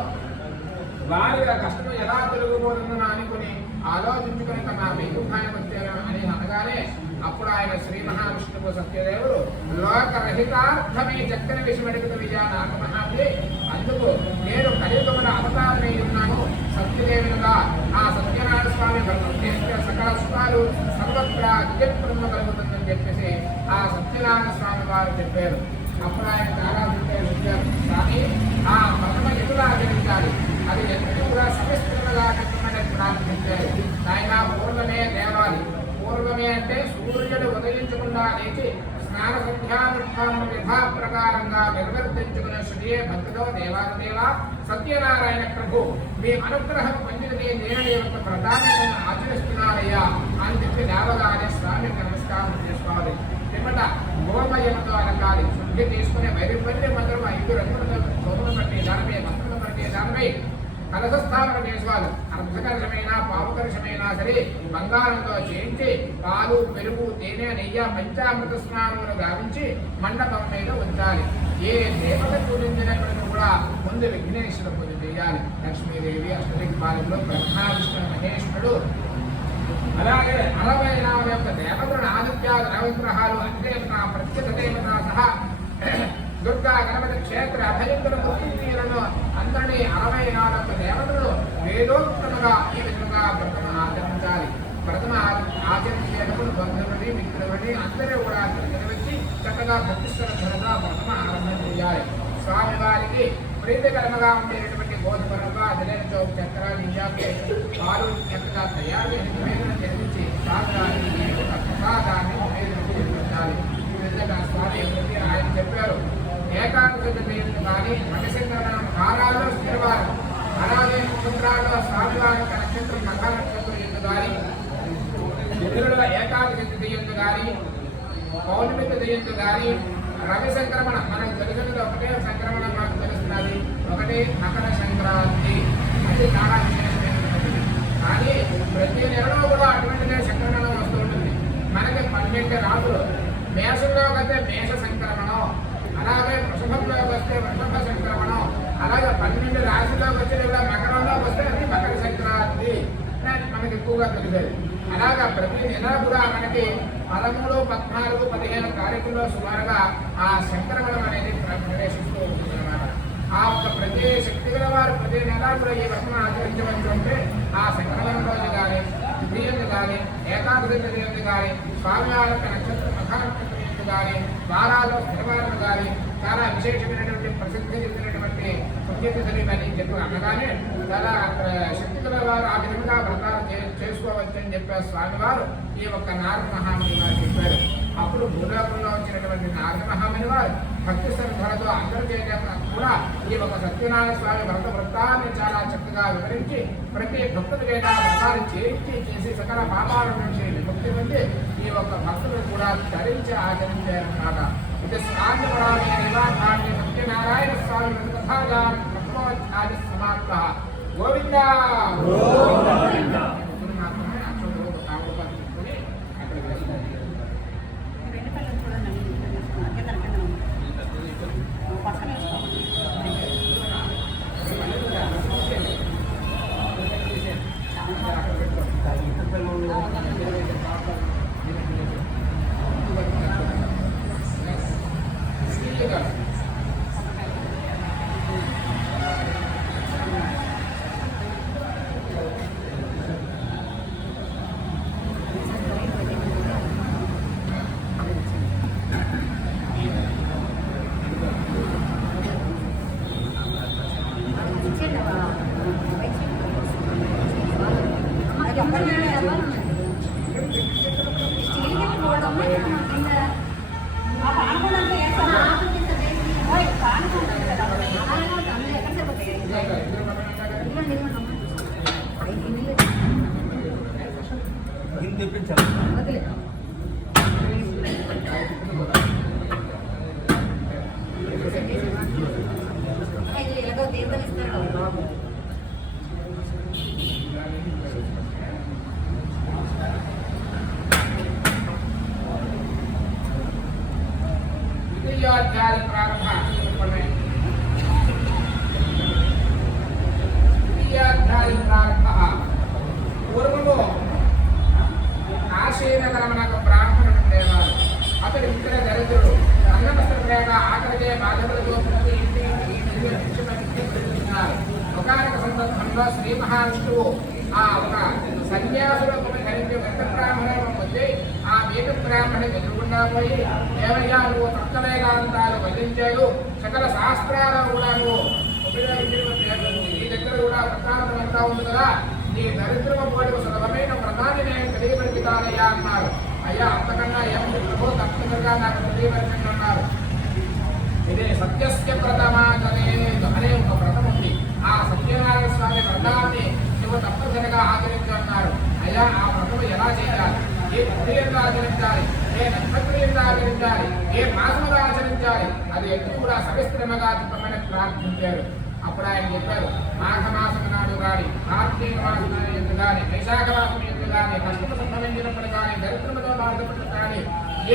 వారి కష్టం ఎలా తొలగిపోతుందని అనుకుని ఆలోచించుకుని నా వైకుంఠానికి వచ్చారు అని అనగానే అప్పుడు ఆయన శ్రీ మహావిష్ణువు సత్యదేవుడు లోకరహితార్థమే చక్కని విషయం అడుగుతుయ్యా నారద మహాముని, అందుకు నేను కలియుగముల అవతారమై ఉన్నాను సత్యదేవునిగా. ఆ సత్యనారాయణ స్వామి భక్తం చేస్తే సకల సుఖాలు సర్వత్రా విజయప్రదం కలుగుతుందని చెప్పేసి ఆ సత్యనారాయణ స్వామి వారు చెప్పారు. అప్పుడు ఆయన చాలా చెప్పారు, కానీ ఆ ప్రథమ ఎదురు ఆచరించాలి, అది ఎందుకు కూడా సవిస్తృతంగా చెప్పమని ప్రారంభించారు. ఆయన పూర్వమే దేవాలి. పూర్వమే అంటే సూర్యుడు ఉదయించకుండా లేచి స్నాన సంధ్యానుష్ఠానం యథా ప్రకారంగా నిర్వర్తించుకున్న శ్రీయే భక్తిలో దేవాదేవ సత్యనారాయణ ప్రభు మీ అనుగ్రహం పొందినదే నేను యొక్క ప్రధానమైన ఆచరిస్తున్నానయ్యా అని చెప్పి దేవగానే స్వామికి నమస్కారం చేసుకోవాలి. పిమ్మట గోమయంతో అనగాలి శుద్ధి తీసుకుని వైరుపల్లి మంత్రం 5 రంగులతో సోమను బట్టి దానిపై మంత్రులను బట్టి కలశస్థాపన చేసుకోవాలి. అర్ధకలశమైనా పాపకలశమైనా సరే బంగారంతో చేయించి పాలు పెరుగు తేనె నెయ్యి పంచామృత స్నానములు గావించి మండపం మీద ఉంచాలి. ఏ దేవత పూజించినప్పటికీ కూడా ముందు విఘ్నేశ్వర పూజ చేయాలి. లక్ష్మీదేవి అష్టదిక్పాలకులు బ్రహ్మ విష్ణు మహేశ్వరుడు అలాగే 64 యొక్క దేవతలను ఆదిత్యాది నవగ్రహాలు అధిదేవత ప్రత్యేక దేవత సహా దుర్గా గణపతి క్షేత్ర అభయంకర మూర్తిలను అందరినీ 64 దేవతలు వేదోక్తముగా ఈ విధంగా వ్రతము ఆచరించాలి. వ్రతము ఆచరించేటప్పుడు బంధువుని మిత్రులని అందరూ కూడా నిర్వహించి చక్కగా భక్తిశ్వరంగా వ్రతము ఆరంభం చేయాలి. స్వామివారికి ప్రీతికరంగా ఉండేటటువంటి గోధుమ రవ్వ అదిలేనితో చక్కెర నిజాన్ని పాలు చక్కగా తయారు చేసి నివేదన జరిపించి స్వామివారికి ప్రసాదాన్ని నివేదన చేయించాలి. ఈ విధంగా స్వామి ఆయన చెప్పారు. ఏకాదశి కానీ మణిశంకరణ హారాల్లో స్థిరవారు అలాగే పుత్రాల్లో స్వామివారి నక్షత్రం మఖా నక్షత్రం ఎందు కానీ ఇంద్రుల ఏకాదశి దెయ్యందు కానీ పౌర్ణమికి దెయ్యందు కానీ రవి సంక్రమణ మనకు తెలిసినది ఒకటే సంక్రమణ మనకు తెలుస్తున్నది ఒకటే మకర సంక్రాంతి అది చాలా విశేషమైనది. కానీ ప్రతి నెలలో కూడా అటువంటిదే సంక్రమణ వస్తూ ఉంటుంది. మనకి 12 రాసులు మేషంలోకి వస్తే మేష సంక్రమణం, అలాగే వృషభంలోకి వస్తే వృషభ సంక్రమణం, అలాగే 12 రాశిలోకి వచ్చేది కూడా మకరంలోకి వస్తే అది మకర సంక్రాంతి మనకి ఎక్కువగా తెలిసేది. అలాగా ప్రతి నెల కూడా మనకి 13, 14, 15 తారీఖుల్లో సుమారుగా ఆ సంక్రమణం అనేది ప్రవేశిస్తూ ఉంటుంది అన్నమాట. ఆ ఒక ప్రతి శక్తి గల వారు ప్రతి నెల కూడా ఈ వ్రతం ఆచరించవచ్చు అంటే ఆ సంక్రమణం రోజు కానీ ద్వితీయంగా కానీ ఏకాదశి ద్వితీయంగా కానీ స్వామివారి యొక్క నక్షత్రం మఖా నక్షత్రం కానీ వారాల్లో స్థిరవారాలు కానీ చాలా విశేషమైనటువంటి ప్రసిద్ధి చెందినటువంటి పుణ్యతిథులు ఇవన్నీ చెప్పి అనగానే చాలా శక్తి గల వారు ఆ విధంగా వ్రతాలు చేసుకోవచ్చు అని చెప్పారు స్వామివారు. ఈ యొక్క నారద మహాముని వారు చెప్పారు. అప్పుడు భూలోకంలో వచ్చినటువంటి నారద మహాముని వారు భక్తి శ్రద్ధలతో అందరూ చేయలేక కూడా ఈ ఒక సత్యనారాయణ స్వామి వ్రత వృత్తాన్ని చాలా చక్కగా వివరించి ప్రతి భక్తుల చేత వ్రతాలు చేసి సకల పాపాల నుంచి విముక్తి పొంది ఈ యొక్క భక్తులు కూడా ధరించి ఆచరించారన్నమాట. ఇది శాంతిపరామైన నివాసాన్ని సత్యనారాయణ స్వామి వ్రతకథాచార్య సమాప్త. గోవింద మాత్రమే అక్షరం కావడం అక్కడ వేస్తారు. ద్వితీయోధ్యాయ ప్రారంభ. ద్వితీయోధ్యాయ ప్రారంభ. పూర్వము కాశీనగరమునకు బ్రాహ్మణుడు ఉండేవారు. అతడు ఇతర దరిద్రుడు. అన్నవస్త్రం లేక ఆకలికే బాధలతో ప్రతి ఇంటికి ఒకనొక సందర్భంలో శ్రీ మహావిష్ణువు ఆ ఒక సన్యాసులకు ధరించి వెంట బ్రాహ్మణులను వచ్చి ఆ వేద బ్రాహ్మణి ఎదురుకుండా పోయి ఏమయ్యా నువ్వు తత్వ వేదాంతాలు వదిలించాడు, సకల శాస్త్రాలు కూడా నువ్వు ఉపయోగించిన నీ దగ్గర కూడా వృత్తాంతం అంతా ఉంది కదా, నీ దరిద్రమ పోటీ సులభమైన వ్రతాన్ని నేను తెలియపరిచితానయ్యా అన్నారు. అయ్యా అంతకన్నా ఏముంది ప్రభు తప్పనిసరిగా నాకు తెలియపరిచండి అన్నారు. ఇదే సత్యస్య వ్రతమాచరే అనే ఒక వ్రతం ఉంది. ఆ సత్యనారాయణ స్వామి వ్రతాన్ని నువ్వు తప్పనిసరిగా ఆచరించన్నారు. అయ్యా ఆ వ్రతం ఎలా చేయాలి, ఏ పుణ్యంగా ఆచరించాలి, ఏ నక్షత్రంగా ఆచరించాలి, ఏ మాసముగా ఆచరించాలి, అది ఎక్కువ కూడా సవిస్తరముగా చెప్పమని ప్రార్థించారు. అప్పుడు ఆయన చెప్పారు, మాఘమాసం నాడు కానీ కార్తీక మాసం ఎందు కానీ వైశాఖ మాసం ఎందు కానీ కష్టమ సంభవించినప్పుడు కానీ దరిద్రముతో బాధపడినప్పుడు కానీ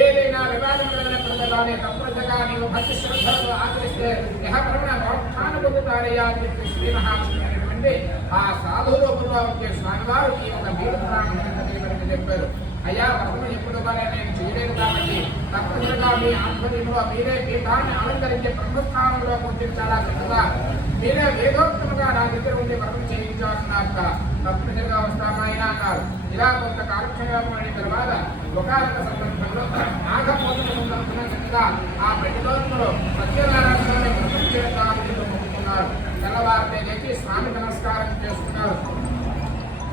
ఏదైనా వివాదం కలిగినప్పుడు కానీ తప్పనిసరిగా నీవు భక్తి శ్రద్ధలతో ఆచరిస్తే యహపరమైన మోక్షాన్ని పొందుతారయ్యా అని చెప్పి శ్రీ మహావిష్ణువు అనేటువంటి ఆ సాధు రూపంలో వచ్చే స్వామివారు ఈ యొక్క వీర పురాణం చెప్పారు. అయ్యా వ్రతం ఎప్పుడుగానే నేను చేయలేదు కాబట్టి తప్పనిసరిగా మీ ఆధ్వర్యంలో మీరే పీఠాన్ని అలంకరించే బ్రహ్మస్థానంలో కొంచెం చాలా చక్కగా మీరే వేదోక్తముగా నా దగ్గర ఉండి వ్రతం చేయించాలన్నాక తప్పనిసరిగా వస్తామాయన అన్నారు. ఇలా కొంత కాలక్షేపం అయిన తర్వాత ఒకనొక సందర్భంలో నాగపోతున్న సందర్భంగా చక్కగా ఆ ప్రతిరోజులో సత్యనారాయణ స్వామి వ్రతం చేస్తామని మొక్కుకున్నారు. తెల్లవారితే లేచి స్వామికి నమస్కారం చేసుకున్నారు.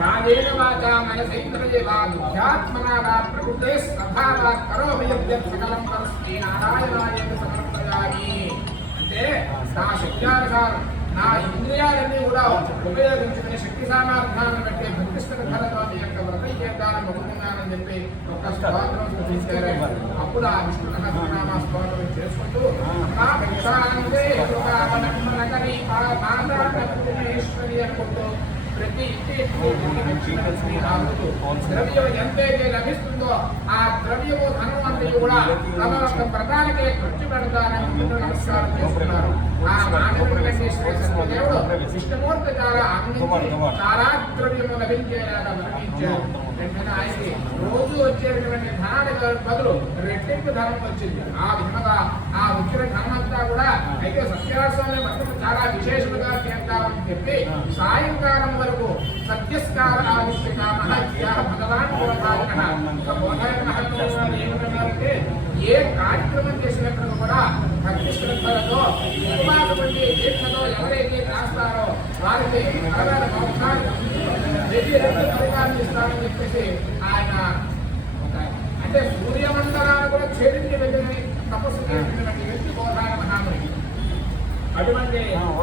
కాదేన వాచా మనసైంద్రియవా బుద్ధ్యాత్మనా వా ప్రకృతే స్వభావా కరోమయభ్యత్ సకలం పరస్మై నారాయణాయేతి సమర్పయామి. అంటే నా శక్త్యానుసారం నా ఇంద్రియాలన్నీ కూడా ఉపయోగించుకునే శక్తి సామర్థ్యాన్ని బట్టి భక్తి శ్రద్ధలతో మీ యొక్క వ్రతం చేద్దామని మొక్కుకున్నానని చెప్పి ఒక స్తోత్రం సృష్టించారు. అప్పుడు ఆ విష్ణు సహస్రనామ స్తోత్రం చేసుకుంటూ ఈశ్వరి అనుకుంటూ ప్రతి ద్రవ్యం ఎంతైతే లభిస్తుందో ఆ ద్రవ్యము ధనం అంతా కూడా తమ యొక్క ప్రధానికే ఖర్చు పెడతానని నమస్కారం చేస్తున్నారు. ఆ మానవుడు దేవుడు విష్ణుమూర్తి చాలా ఆనందించి చాలా ద్రవ్యము లభించేలాగా వర్ణించారు. వెంటనే ఆయనకి రోజు వచ్చేటువంటి ధనానికి బదులు రెట్టింపు ధనం వచ్చింది. ఆ విధంగా ఆ వచ్చిన ధనం అంతా కూడా అయితే సత్యరాస్వామి భక్తులు చాలా విశేషంగా చేద్దామని చెప్పి సాయంకాలం వరకు సత్యస్కార ఆవిష్యక మహత్యా భగవాన్ ఏమిటంటే ఏ కార్యక్రమం చేసినప్పుడు కూడా భక్తి శ్రద్ధలతో ఉపవాసపడి దీక్షతో ఎవరైతే రాస్తారో వారికి అరవై మోక్షాన్ని ఫలితాన్ని ఇస్తామని చెప్పేసి ఆయన అంటే సూర్యమండలాన్ని కూడా ఛేదించి వెళ్ళని తపస్సు చేసినటువంటి వ్యక్తి బోధాన మహాముని. అటువంటి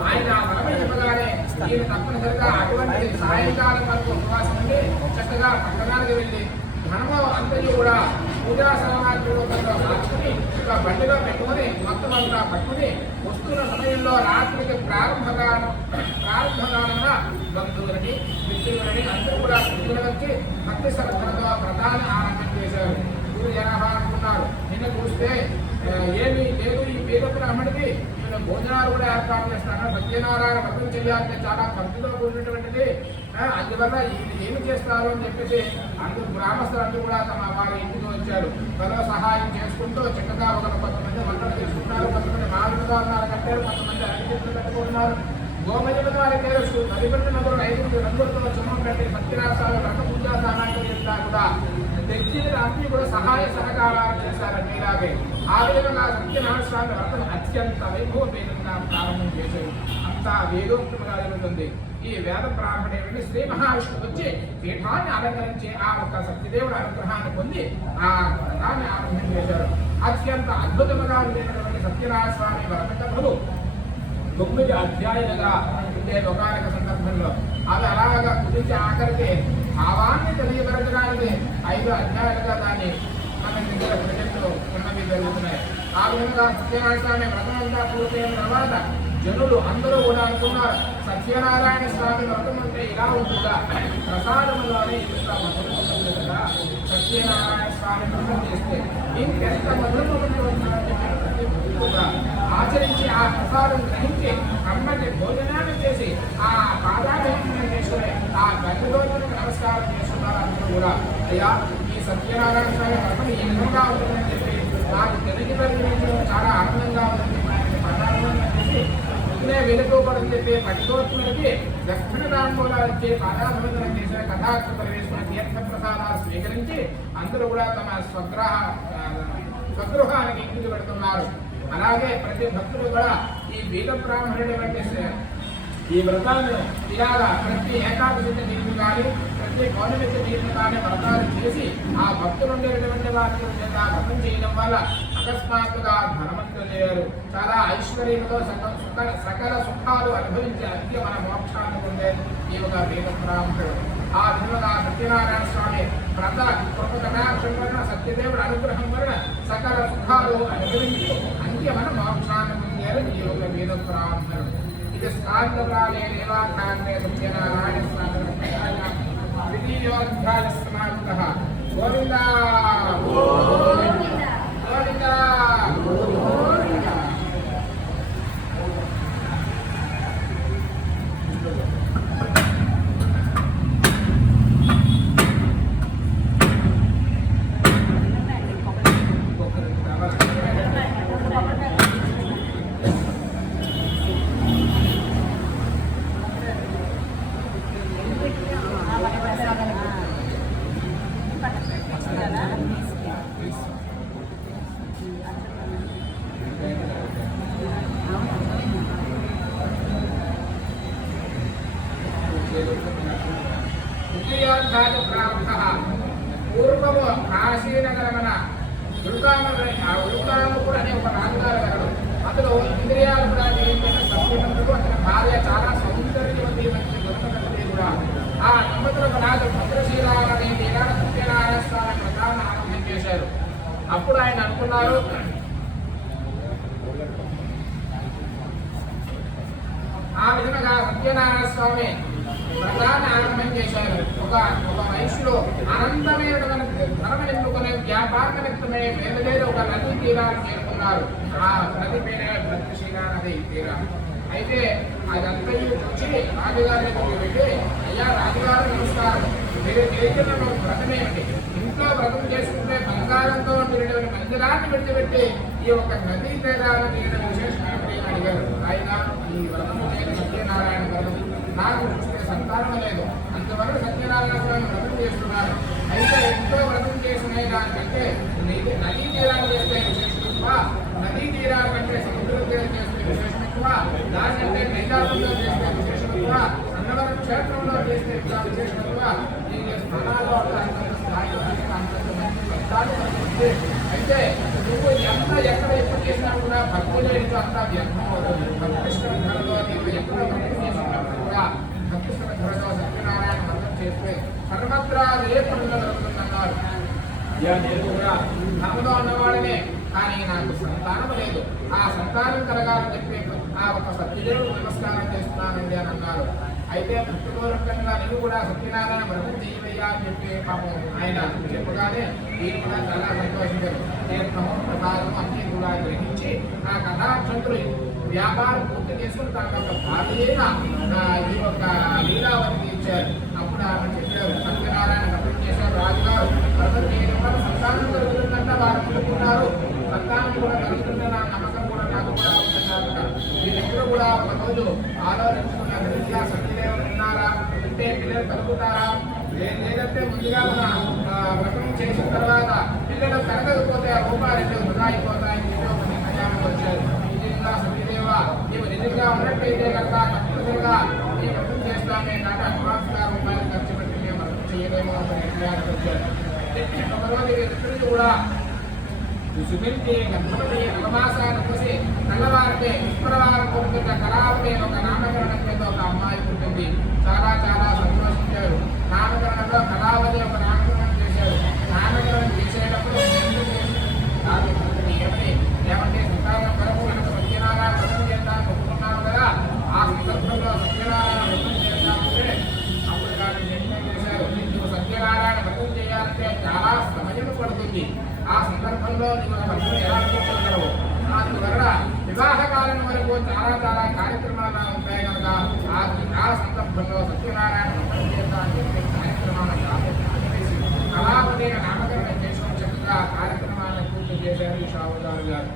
ఆయన బలమై చెప్పగానే ఈయన తప్పనిసరిగా అటువంటి సాయంకాలం వరకు ఉపవాసం ఉండి చక్కగా పట్టణానికి వెళ్ళి ధనము అంతటి కూడా పూజా సామాగ్రి మార్చుకుని ఒక బండిలో పెట్టుకుని మొత్తం అంతా పట్టుకుని వస్తున్న సమయంలో రాత్రికి ప్రారంభకాలన బంధువులని మిత్రులని అందరూ కూడా మిత్రులు వచ్చి భక్తి శ్రద్ధలతో వ్రతాన్ని ఆరంభం చేశారు. ఊరు జనాభా అనుకున్నారు. నిన్న చూస్తే ఏమి లేదు ఈ పేద బ్రాహ్మణికి నేను భోజనాలు కూడా ఏర్పాటు చేస్తాను. సత్యనారాయణ వ్రతం చేయాలంటే చాలా భక్తితో కూడినటువంటిది. అందువల్ల ఏమి చేస్తారు అని చెప్పేసి అందరూ గ్రామస్తులందరూ కూడా తమ వారి ఇంటికి వచ్చారు. త్వరలో సహాయం చేసుకుంటూ చక్కగా కొంతమంది వంటలు తీసుకుంటారు, కొంతమంది మామిడిగా కట్టారు, కొంతమంది అరటి చెట్లు కట్టుకుంటున్నారు. గోమయుల ద్వారా తెలుసు నదిపట్టు నదులు 5 రంగులతో చుమ్మం పెట్టి సత్యనారాయణ వ్రత పూజా సామాగ్రి చేస్తా కూడా తెచ్చి అన్ని కూడా సహాయ సహకారాలు చేశారండి. ఇలాగే ఆ విధంగా సత్యనారాయణ స్వామి వ్రతం అత్యంత వైభవపేతంగా ప్రారంభం చేశారు. అంతా వేదోక్తముగా జరుగుతుంది. ఈ వేద బ్రాహ్మణుడి శ్రీ మహావిష్ణువు వచ్చి పీఠాన్ని అలంకరించి ఆ ఒక సత్యదేవుడు అనుగ్రహాన్ని పొంది ఆ వ్రతాన్ని ఆరంభం చేశారు. అత్యంత అద్భుతముగా ఉండేటటువంటి సత్యనారాయణ స్వామి వ్రత కథలు 9 అధ్యాయులుగా ఉండే ఒకనొక సందర్భంలో అవి అలాగా కుదించి ఆఖరికి భావాన్ని తెలియపరచడానికి 5 అధ్యాయులుగా దాన్ని మన దగ్గర ప్రజలు ఉన్నవి జరుగుతున్నాయి. ఆ విధంగా సత్యనారాయణ స్వామి వ్రతం అంతా పూర్తయిన తర్వాత జనులు అందరూ కూడా అనుకున్నారు సత్యనారాయణ స్వామి వ్రతం అంటే ఇలా ఉంటుందా, ప్రసాదంలోనే ఇంత మధురముంటుంది కదా, సత్యనారాయణ స్వామి వ్రతం చేస్తే ఇంకెంత మధురముంది ఉంటుందని చెప్పి ఆచరించి ఆ ప్రసాదం గ్రహించి కమ్మటి భోజనాన్ని చేసి ఆ పాదాభివందనం చేసుకుని ఆ గడ్డిలోకి నమస్కారం చేస్తున్నారు. అందరూ కూడా అయ్యా ఈ సత్యనారాయణ స్వామి వ్రతం ఈ విధంగా ఉంటుందని చెప్పి నాకు తెలియజేయడం చాలా ఆనందంగా ఉందని పాదాభివందనం చేసి ఇదే వెలుకోకూడదని చెప్పి పట్టుకోవచ్చున్నది దక్షిణ దాంట్లో వచ్చి పాదాభివందనం చేసిన కథార్థ పరివేశన తీర్థ ప్రసాదాలు స్వీకరించి అందరూ కూడా తమ స్వగృహానికి ఇంటికి పెడుతున్నారు. అలాగే ప్రతి భక్తులు కూడా ఈ వేద బ్రాహ్మణుడి వంటి ఈ వ్రతాన్ని ఇలాగా ప్రతి ఏకాదశి నీళ్ళు కానీ ప్రతి పౌర్ణమి నీళ్ళు కానీ వ్రతాలు చేసి ఆ భక్తులు ఉండేటువంటి వారికి వ్రతం చేయడం వల్ల అకస్మాత్తుగా ధనవంతులయ్యారు. చాలా ఐశ్వర్యంతో సకల సుఖాలు అనుభవించి అందుకే మన మోక్షాన్ని పొందేది ఈ ఒక వేద బ్రాహ్మణుడు. ఆ విధంగా సత్యనారాయణ స్వామి వ్రత కృపకటాక్షం వలన సత్యదేవుడు అనుగ్రహం వలన సకల సుఖాలు అనుభవించి అందుకే మన మోక్షాన్ని పొందేది ఈ ఒక వేద బ్రాహ్మణుడు. ఇది స్నాంతకాలే దేవాకాంతే సత్యనారాయణ స్వామి ద్వితీయోధ్యాయ సమాప్తః. గోవిందా గోవిందా గోవిందా. ద్వితీయోధ్యాయ ప్రారంభః. పూర్వము కాశీనగరమన ఉల్కాముడు అనే ఒక రాజుగారు గారు. అందులో ఇంద్రియాలు కూడా జయించిన సత్యవంతుడు, అతని భార్య చాలా సౌందర్యవతి, మంచి దొరకనది కూడా. ఆ దంపతులకు రాజు భద్రశీలాలనే తీరాన సత్యనారాయణ స్వామి వ్రతాన్ని ఆరంభం చేశారు. అప్పుడు ఆయన అనుకున్నారు, ఆ విధంగా సత్యనారాయణ స్వామి వ్రతాన్ని ఆరంభం చేశారు. ఒక వయసులో అనంతమైనటువంటి ధనము ఎన్నుకునే వ్యాపార నిమిత్తమే వేరు ఒక నదీ తీరాన్ని చేరుకున్నారు. ఆ నది పేరే భద్రశీల నది తీరం. అయితే అదంతా వచ్చి రాజుగారి దగ్గరికి పెట్టి, అయ్యా రాజుగారు నమస్కారం, మీరు చేసిన వ్రతం ఏమిటి? ఇంట్లో వ్రతం చేసుకుంటే బంగారంతో తిరిగిన మందిరాన్ని విడిచిపెట్టి ఈ ఒక నదీ తీరాన్ని తీయడం విశేషమైన అడిగారు. ఆయన ఈ వ్రతము చేయని సత్యనారాయణ వ్రతం నాకు చూస్తే సంతానం లేదు, అంతవరకు సత్యనారాయణ స్వామి వ్రతం చేస్తున్నారు. అయితే ఎంతో వ్రతం చేసిన దానికంటే నదీ తీరాన్ని చేస్తే విశేషత్వ, నదీ తీరాల కంటే సముద్రం తీరం చేస్తే విశేషత్వ, దానికంటే నైదాపంలో చేస్తే విశేషత్వ, అన్నవరం క్షేత్రంలో చేస్తే ఇంకా విశేషత్వ, ఈ స్థానాల్లో స్థాయిలో అయితే నువ్వు ఎంత ఎక్కడ ఎప్పుడు చేసినా కూడా భక్తులు అంతా వ్యర్థం అవుతుంది. భక్తిష్ట ధరలో నీవు ఎక్కడ భక్తి చేసినప్పుడు కూడా భక్తిష్ట ధరలో సత్యనారాయణ వ్రతం చేస్తే సర్వత్రా ఏ పనులు జరుగుతుందన్నారు. నేను కూడా ధనంలో ఉన్నవాడనే, కానీ నాకు సంతానం లేదు. ఆ సంతానం కలగాలని చెప్పి ఆ ఒక సత్యదేవుడు నమస్కారం చేస్తున్నానండి అని అన్నారు. అయితే భక్తిపూర్వకంగా నేను కూడా సత్యనారాయణ వ్రతం చేయవయ్యా అని చెప్పి పాపం ఆయన చెప్పగానే నేను కూడా చాలా సంతోషించారు. తీర్థం ప్రసాదం అన్నీ కూడా గ్రహించి ఆ కథాక్షంతులు వ్యాపారం పూర్తి చేసుకుని తన యొక్క భార్యైన ఈ యొక్క లీలావతికి ఇచ్చారు. అప్పుడు ఆమె చెప్పారు, సత్యనారాయణ వ్రతం చేశారు రాజుగారు, వ్రతం చేయడం వల్ల సంతానం కలుగుతుందంట వారు అనుకున్నారు. సంతానం కూడా కలుగుతుంటే నా నమ్మకం కూడా నాకు కూడా ఉంటున్నారు. వీళ్ళెక్కడూ కూడా ఒక రోజు ఆలోచించుకున్నారు, ఇంకా సత్యదేవులు విన్నారా, అంటే పిల్లలు కలుగుతారా, లేదంటే ముందుగా మన వ్రతం చేసిన తర్వాత పిల్లలు కలగకపోతే ఆ రూపాయలు వృధా అయిపోతాయని చెప్పి ఒక నిర్ణయానికి వచ్చారు. నిజంగా సత్యదేవ నీవు నిజంగా ఉన్నట్టయితే కనుక తప్పనిసరిగా ఈ వ్రతం చేస్తామే కాక అడ్వాన్స్గా రూపాయలు ఖర్చు పెట్టి మేము వ్రతం చేయలేమో ఒక నిర్ణయానికి వచ్చారు. ఒకరోజు వీరిద్దరికీ కూడా సుమించి గర్భవతి నవమాసాన్ని చూసి తెల్లవారితే శుక్రవారం పుట్టిన కళావతి ఒక నామకరణం చేత ఒక అమ్మాయి పుట్టింది. చాలా చాలా సంతోషించారు. నామకరణంలో కళావతి ఒక నామకరణం చేశారు. నామకరణం చేసేటప్పుడు ఏమంటే సంతానం కొరకు మనకు సత్యనారాయణ వ్రతం చేద్దామని ఒప్పుకున్నాము కదా, ఆ సందర్భంలో సత్యనారాయణ వ్రతం చేద్దామంటే అప్పుడు దాన్ని నిర్ణయం చేశారు. నువ్వు సత్యనారాయణ వ్రతం చేయాలంటే చాలా సమయం పడుతుంది. ఆ సందర్భంలో నీవు వ్రతం ఎలా చేసుకోగలవు? అందువల్ల వివాహ కాలం వరకు చాలా చాలా కార్యక్రమాలు ఉంటాయి కనుక ఆ సందర్భంలో సత్యనారాయణ వ్రతం చేద్దామని చెప్పి కార్యక్రమాలను కళావతి నామకరణం చేసుకుని చక్కగా కార్యక్రమాలను పూర్తి చేశారు ఈ షావుదారు గారు.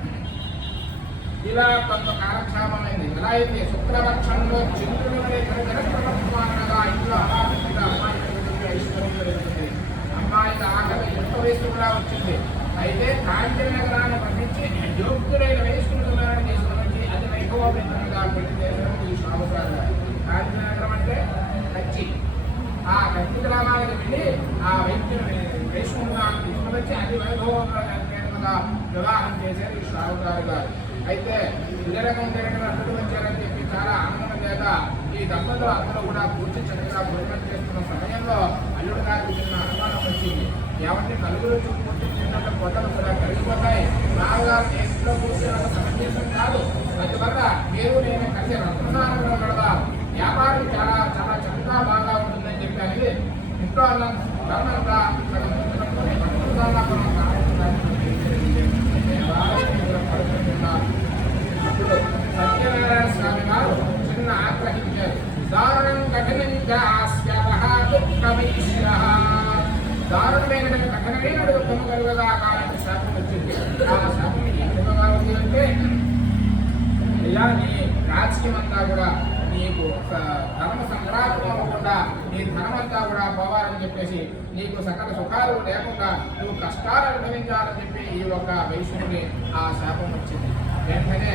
ఇలా కొంత కాలక్షేమమైంది. ఎలా అయితే శుక్రపక్షంలో చంద్రుడు జనప్రభుత్వాలుగా ఇంట్లో అమ్మాయి ఐశ్వర్యం జరుగుతుంది. అమ్మాయికి ఆకలి ఎంత వయసు కూడా వచ్చింది. అయితే కాంచన నగరాన్ని పంపించి యోగ్యులైన వయస్కులను తీసుకుని అది వైభవోపేతంగా పెళ్లి చేశారు ఈ షావుదారు గారు. కాంచన నగరం అంటే కచ్చి. ఆ కచ్చి గ్రామానికి వెళ్ళి ఆ వయస్కులను తీసుకుని అది వైభవంగా వివాహం చేశారు ఈ షావుదారు గారు. అయితే విజయరకం జరిగిన అడ్డు వచ్చారని చెప్పి చాలా ఆనందం చేత ఈ దంపతులు అందరూ కూడా పూర్తి చక్కగా భోజనం చేస్తున్న సమయంలో అల్లుడు గారికి చిన్న అనుమానం వచ్చింది. ఏమంటే నలుగురు చూపుకుంటే చిన్న పొట్టలు కూడా కలిగిపోతాయి, నాన్నగారు ఇంట్లో కూర్చున్న సమంజసం కాదు, అందువల్ల మీరు నేను కలిసి రత్నసారంలో పెడదాం, వ్యాపారం చాలా చాలా చక్కగా బాగా ఉంటుందని చెప్పి అనేది ఇంట్లో అన్నం ధర్మంతా అప్పుడు సత్యనారాయణ స్వామి వారు చిన్న ఆగ్రహించారు. దారుణం దారుణమైన కఠినమైన దుఃఖం కలుగగా కాలంలో శాపం వచ్చింది. ఆ శాపం ఏ విధంగా ఉంది అంటే, ఇలా నీ రాజకీయం అంతా కూడా నీకు ధర్మ సంగ్రామం అవ్వకుండా నీ ధనమంతా కూడా పోవాలని చెప్పేసి నీకు సకల సుఖాలు లేకుండా నువ్వు కష్టాలు అనుభవించాలని చెప్పి ఈ యొక్క వైష్ణుని ఆ శాపం వచ్చింది. వెంటనే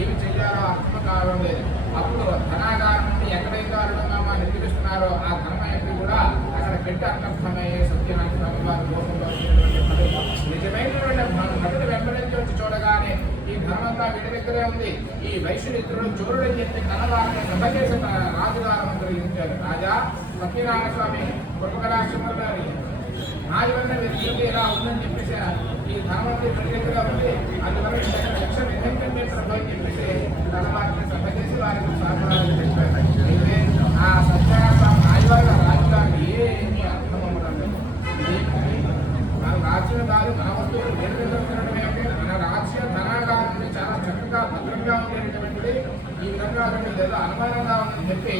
ఏమి చెయ్యాలో అర్థం కావడం లేదు. అప్పుడు ధనాగారం ఎక్కడైతే అరుణమ్మ నిర్మిస్తున్నారో ఆ ధనమయంతి కూడా అక్కడ పెట్టి అర్థమయ్యే సత్యనారాయణ స్వామి వారి లోకంలో నిజమైనటువంటి భటుడు వెంబడించి వచ్చి చూడగానే ఈ ధనమంతా వీడి దగ్గరే ఉంది, ఈ వైశ్యుడిత్రుడు చోరుడు అని చెప్పి ధనవారిని సభ చేసిన రాజుగారం కలిగించారు. రాజా సత్యనారాయణ స్వామి కుటుంబరాష్ట్రంలో రాజవన్న వ్యక్తి ఇలా ఉందని చెప్పేసి ఈ ధనవంతి ప్రత్యేకగా ఉంది, అందువల్ల లక్ష విధంగా ప్రభు అని చెప్పేసి ధనవారిని సభ చేసి వారికి సహకారాలు చెప్పారు. అయితే ఆ సత్యనారాయణ స్వామి రాజువారి రాజుగారికి ఏమీ అర్థం అవ్వడం లేదు. మన రాజ్యం కాదు, మన వస్తువులు వేరు ఎదుర్కొనడమే అంటే మన రాజ్య ధనాగారాన్ని చాలా చక్కగా భద్రంగా ఉండేటటువంటి ఈ విధంగా లేదా అనుమానంగా ఉందని చెప్పి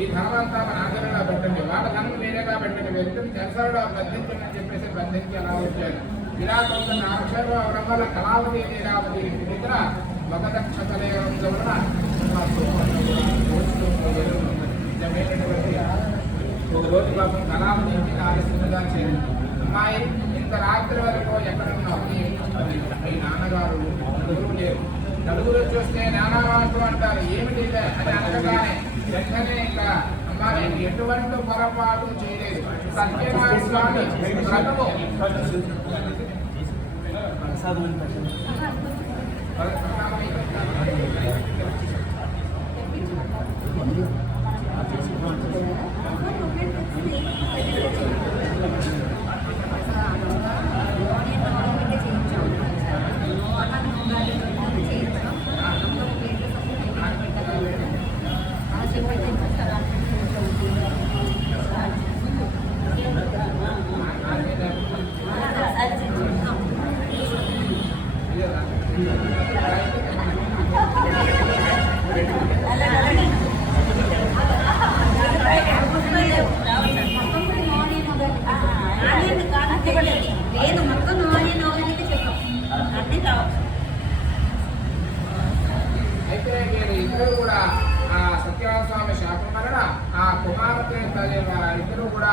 ఈ ధనమంతా మన ఆచరణగా పెట్టండి, వాళ్ళ ధనం వేరేగా పెట్టండి, వ్యక్తిని తెలుసాడు బంధించమని చెప్పేసి బంధించి అలా వచ్చారు. ఇలా కొంత ఆక్షేపం అవడం వల్ల కళావతి లీలావతి నిద్ర మగదక్షతలేవడం వలన ఒక రోజు పాపం కళావతి ఇంటికి ఆలస్యంగా చేయండి. అమ్మాయి ఇంత రాత్రి వరకు ఎక్కడున్నావు? మీ నాన్నగారు నలుగురు లేరు, నలుగురు చూస్తే నానావాళ్ళు అంటారు, ఏమిటి అని అనగానే వెంటనే ఇంకా అమ్మా నేను ఎటువంటి పొరపాటు చేయలేదు, సత్యనారాయణ స్వామి వ్రతము లేదు మొత్తం నోనైతే చెప్పాం అన్నీ కావచ్చు. అయితే నేను ఇద్దరు కూడా ఆ సత్యనారాయణ స్వామి శాపం వలన ఆ కుమార్తె ఇద్దరు కూడా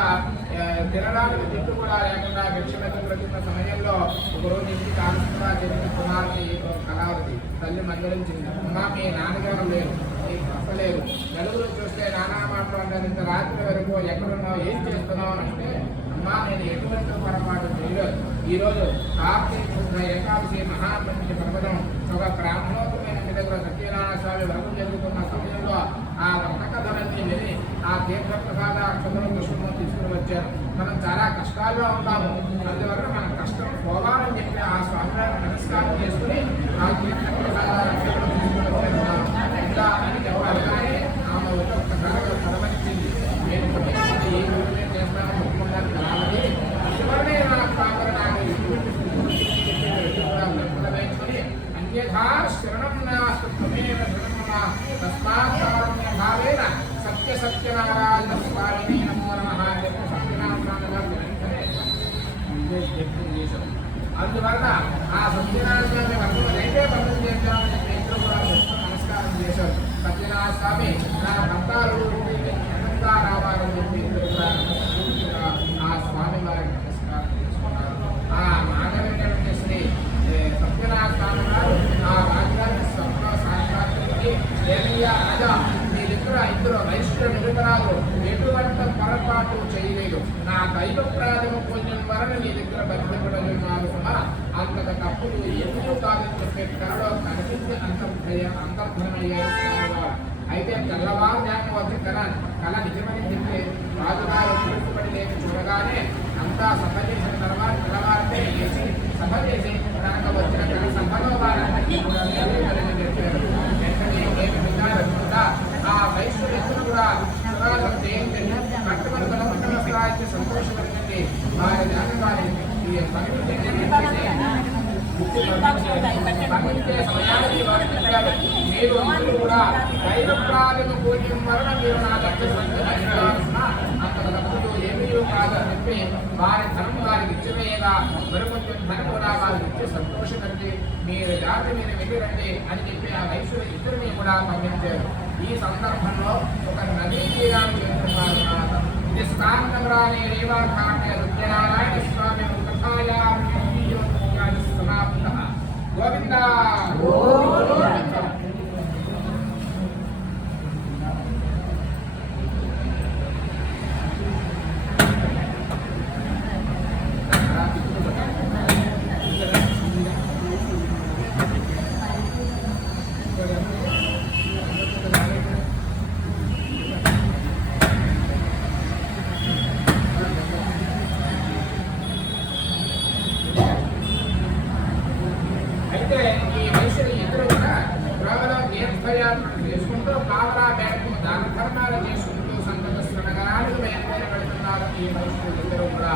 తినడానికి తిట్టు కూడా లేకుండా భిక్షమెత్తి బ్రతికిన సమయంలో ఒకరోజు ఇంటికి ఆలస్యంగా జరిగిన కుమార్తె కళావతి తల్లి మందలించింది. అమ్మా మీ నాన్నగారు లేరు, నీకు అసలేదు, నలుగురు చూస్తే నానా మాట్లాడారు, ఇంత రాత్రి వరకు ఎక్కడున్నావు, ఏం చేస్తున్నావు అని అంటే, అమ్మా నేను ఎటువంటి పొరపాటు చేయలేదు. ఈరోజు కార్తీక శుద్ధ ఏకాదశి మహాపంచ పర్వతం ఒక బ్రాహ్మణోత్తమైన మీ దగ్గర సత్యనారాయణ స్వామి వ్రతం జరుగుతున్న సమయంలో ఆ వ్రత కథలన్నీ విని ఆ తీర్థప్రసాద అక్షరం పుష్పము తీసుకుని వచ్చారు. మనం చాలా కష్టాల్లో ఉంటాము, అందువల్ల మన కష్టం పోవాలని చెప్పి ఆ స్వామివారిని నమస్కారం చేసుకుని ఆ తీర్థప్రసాద అక్షరం తీసుకుని వచ్చారు. ఇలా అని చెప్పగానే ఆమె ఒక్కొక్కసారి పదవచ్చింది, నేను ఏ రోజునే చేస్తాను ఒప్పుకున్నాను కావాలి, అందువల్లనే నా స్వామి నాకు వేసుకుని అన్యథా శరణం నాస్తు త్వమేవ శరణం తస్మాత్ భావేన సత్య సత్యనారాయణ స్వామిని నమో నమః అని చెప్పి సత్యనారాయణ స్వామి గారు వెంటనే చేశారు. అందువల్ల ఆ సత్యనారాయణ స్వామి వర్గం అయితే బంధం చేద్దామని చెప్పి ఇద్దరు కూడా నమస్కారం చేశారు. సత్యనారాయణ స్వామి నా భక్తాలు ఎంత రావాలని చెప్పి ఇద్దరు కూడా ఆ స్వామి వారికి నమస్కారం చేసుకున్నారు. ఆ నాగవేంద్ర శ్రీ సత్యనారాయణ స్వామి గారు ఆ రాజుగారిని స్వప్న సాక్షాత్కి రాజా మీ దగ్గర ఇద్దరు వైష్ణవ నిరుపరాలు ఎటువంటి పొరపాటు చేయలేదు, నా దైవ ప్రాధమ పుణ్యం వలన నీ దగ్గర బతికబడున్నారు సుమా, అంతక తప్పులు ఎందుకు కాదని చెప్పే కళలో కనిపించి అంతర్ధనమయ్యారు స్వామివారు. అయితే తెల్లవారుజాము వచ్చి కళ నిజమని చెప్తే రాజుగారు ఒప్పుబడి లేక చూడగానే అంతా సభ చేసిన తర్వాత తెల్లవారితే వేసి సభ చేసి తనకు వచ్చిన సభలో వారన్నీ కూడా చెప్పారు. సంతోషపడండి. వారి జ్ఞానం వారి పండించే సమయానికి వారు చెప్పారు, మీరు అందరూ కూడా దైవ ప్రాథమిక పూజ్యం వలన మీరు నా దగ్గర అంత డబ్బులు ఏమీ కాదని చెప్పి వారి ధనం వారికి ఇచ్చివేయగా మరికొంచెం ధనం కూడా వారికి ఇచ్చి సంతోషపడి మీరు జాతి మీరు వెళ్ళిరండి అని చెప్పి ఆ వైశ్యులు ఇద్దరిని కూడా పంపించారు. ఈ సందర్భంలో ఒక నదీ తీరాన్ని చేస్తున్నారు. ఇది స్నానరాని రేవాఘాటే రుద్రనారాయణ స్వామి సమాప్త. గోవింద అయితే ఈ వైశ్యులు ఇద్దరు కూడా కేవలం తీర్థయాత్రలు చేసుకుంటూ కావరా బ్యాంకు దాన ధర్మాలు చేసుకుంటూ సంతత నగరానికి బయలుదేరబడుతున్నారు ఈ వైశ్యులు ఇద్దరు కూడా.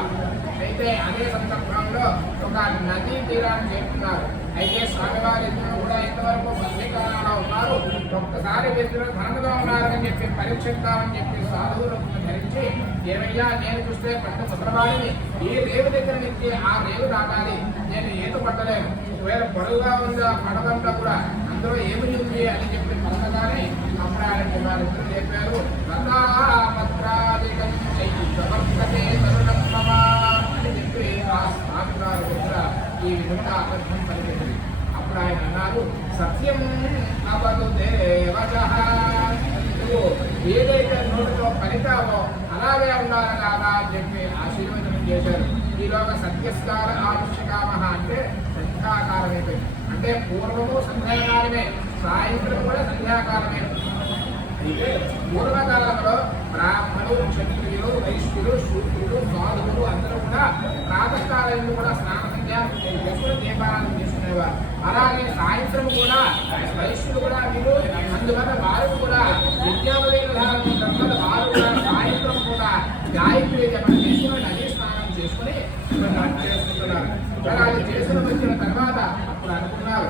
అయితే అదే సందర్భంలో ఒక నదీ తీరాన్ని చేరుకున్నారు. అయితే స్వామివారి ఇద్దరు కూడా ఇంతవరకు బంధీకాలంలో ఉన్నారు. ఒక్కసారి ఇద్దరు ధనముగా ఉన్నారని చెప్పి పరీక్షిద్దామని చెప్పి సాధువులు ధరించి, ఏమయ్యా నేను చూస్తే పెద్ద ముసలవాడిని, ఈ రేవు దగ్గర నుంచి ఆ రేవు దాటాలి, నేను ఈత పట్టలేను, ఒకవేళ పొడవుగా ఉంది ఆ పడవంతా కూడా అందులో ఏమి ఉంది అని చెప్పి పలకగానే అప్పుడు వారిద్దరు చెప్పారు, అని చెప్పి ఆ స్వామి వారి దగ్గర ఈ విధంగా అబద్ధం పలికింది. అప్పుడు ఆయన అన్నారు, సత్యం అవదు దేవజః, నువ్వు ఏదైతే నోటితో పలికావో అలాగే ఉండాలి కాదా అని చెప్పి ఆశీర్వచనం చేశారు. ఈలోగా సత్యస్కార ఆవశ్యకామ అంటే సంధ్యాకాలం అయిపోయింది. అంటే పూర్వము సంధ్యాకాలమే, సాయంత్రం కూడా సంధ్యాకాలమే. అయితే పూర్వకాలంలో బ్రాహ్మణులు, క్షత్రియులు, వైశ్యులు, శూద్రులు, సాధువులు అందరూ కూడా ప్రాతకాలంలో కూడా స్నాన సంధ్యానం చేసుకుని దీపారాధన చేసుకునేవారు. అలాగే సాయంత్రం కూడా వైశ్యులు కూడా మీరు అందువల్ల వారు కూడా విద్యావైన వారు కూడా సాయంత్రం కూడా గాయత్రి జపం చేసుకుని నదీ స్నానం చేసుకుని చేసుకుంటున్నారు. అలాగే చేసుకుని వచ్చిన తర్వాత అప్పుడు అనుకున్నారు.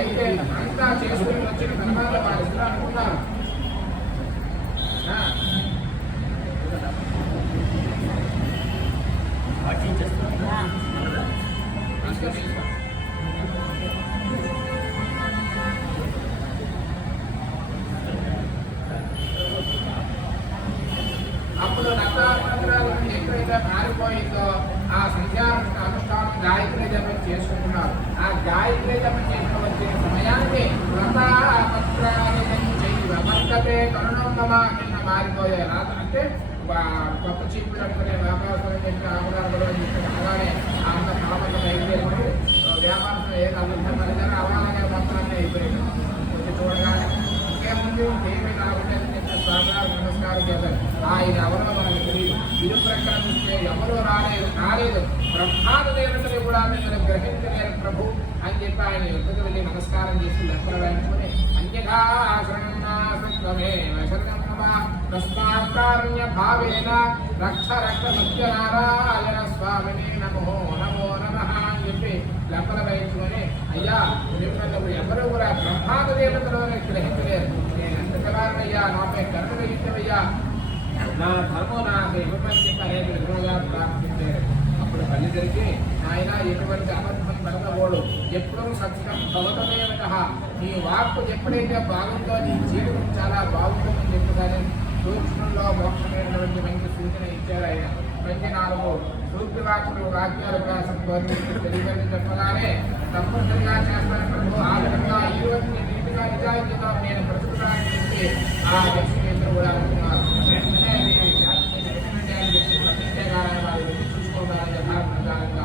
అయితే అంతా చేసుకుని వచ్చిన తర్వాత వారిద్దరూ అనుకున్నారు, అప్పుడు నవరాత్రుల నుండి ఎక్కడైతే మారిపోయిందో ఆ సంధ్యానుష్ఠానం గాయత్రి జపం చేసుకుంటున్నారు. ఆ గాయత్రి జపం చేసుకుని వచ్చే సమయానికి వర్తతే కరుణమ్మ కింద మారిపోయాయి. అంటే కొత్త చీపులు అనుకునే వ్యాపారం చెప్పి ఆమదాలు అని చెప్పి అలానే అంత కామలు అయిపోయి వ్యాపారం ఏది అభివృద్ధి పడితే అలాగే మొత్తాన్ని అయిపోయింది. కొంచెం చూడగానే ఇంకేముంది ఏమీ రావట్లేదని చెప్పి స్వామివారు నమస్కారం చేశారు. ఆయన ఎవరో మనకు తెలియదు. ఇరు ప్రక్కన చూస్తే ఎవరో రాలేదు. బ్రహ్మాద దేవతలు కూడా మిమ్మల్ని గ్రహించలేరు ప్రభు అని చెప్పి ఆయన యుద్ధకు వెళ్ళి నమస్కారం చేసి లెక్కలు వేయించుకుని అన్యథా తస్మాత్కారుణ్య భావేన రక్ష రక్ష సత్యనారాయణ స్వామిని నమో నమో నమః అని చెప్పి లెక్కలు వేయించుకొని, అయ్యా మిమ్మల్ని ఎవరు కూడా బ్రహ్మాద దేవతలు గ్రహించలేరు, నేను ఎంతకాలయ్యా నాపై కరుణ గ్రహించవయ్యా, నా ధర్మం నాకు ఇవ్వమని చెప్పి అనేక విధంగా ప్రార్థించారు. అప్పుడు కళ్ళు తెరిచి, ఆయన ఎటువంటి అబద్ధం పడకబోడు, ఎప్పుడూ సత్యం భవతమేవట, నీ వాక్కు ఎప్పుడైతే బాగుందో నీ జీవితం చాలా బాగుంటుందని చెప్పుదని సూక్ష్మంలో మోక్షమైనటువంటి మంచి సూచన ఇచ్చారు. ఆయన మంచి 4 సూక్తి వాక్యాలు తెలియని చెప్పగానే తప్పనిసరిగా చేస్తాను ప్రభు, ఆ విధంగా ఈ రోజు నీటిగా నిజాయితీగా నేను బ్రతుకుతానని చెప్పి ఆ వ్యక్తి కూడా అనుకున్నారు. వెంటనే చూసుకోవడానికి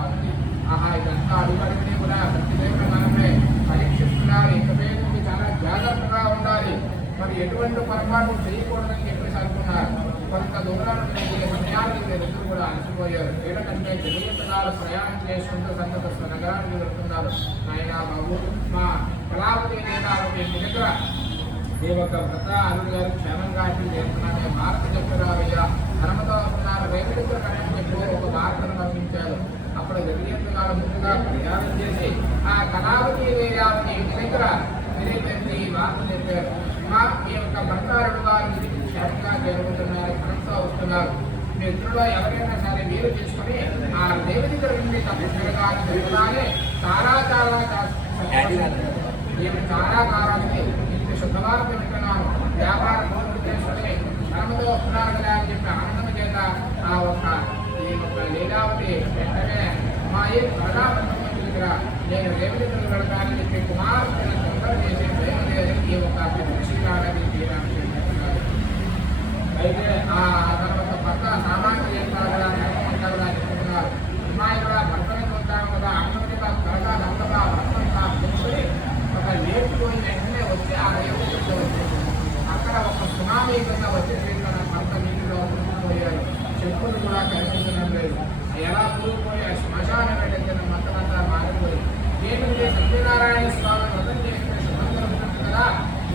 ఉంది. ఆహా ఇదంతా అడుగుడిని కూడా ప్రతిదేవ మనమే పరీక్షిస్తున్నారు. ఇంకపై చాలా జాగ్రత్తగా ఉండాలి, మరి ఎటువంటి పొరపాటు చేయకూడదని చెప్పేసి అనుకున్నారు. కొంత దూరాన్ని సమయానికి ఎదురు కూడా అలసిపోయారు. ఎందుకంటే తెలియతనాలు ప్రయాణం చేసుకుంటూ సంతత నగరానికి వెళ్తున్నారు. ఆయన బాబు మా కళావతి నేతావతి దగ్గర ఈ యొక్క వ్రత అరుడు గారు క్షేమంగా చేస్తున్నారని భారత చెప్పరావయ్య ధర్మతో ఉన్నారు. రేపు గారు మిత్రులు ఎవరైనా సరే మీరు తీసుకొని ఆ దేవుడి నుండి తప్పగానే చాలా చాలా కాలానికి ఇంత శుద్ధవార్త వింటున్నాను వ్యాపారం పూర్తి చేసుకుని ధనముతో వస్తున్నారు కదా అని చెప్పి ఆనందం చేత ఆ ఈ యొక్క లీలావతి వెంటనే అమ్మాయి త్వరగా దగ్గర నేను రేవతి వెళ్తానని చెప్పి కుమార్తెను తొందర చేసి ఈ ఒక శ్రీరామని తీరాన్ని చెప్తున్నారు. అయితే ఆ తర్వాత భర్త సామాన్య చేస్తారు కదా అంటారు కదా చెప్తున్నారు. అమ్మాయి కూడా భర్తని చూస్తాను కదా అన్నది త్వరగా నందగా భర్త తెలుసుకుని ఒక లేచిపోయి వెంటనే వచ్చి ఆ రేవతి వచ్చి అక్కడ ఒక సునామీ కింద వచ్చి తన భర్త నీటిలో పోయారు. చెప్పులు కూడా కనిపించడం లేదు. ఎలా కూలిపోయే శ్మశానం వెళ్ళిన మొత్తమంతా మారిపోయి నేను సత్యనారాయణ స్వామి వ్రతం చేస్తే శుభంగా ఉంటుంది కదా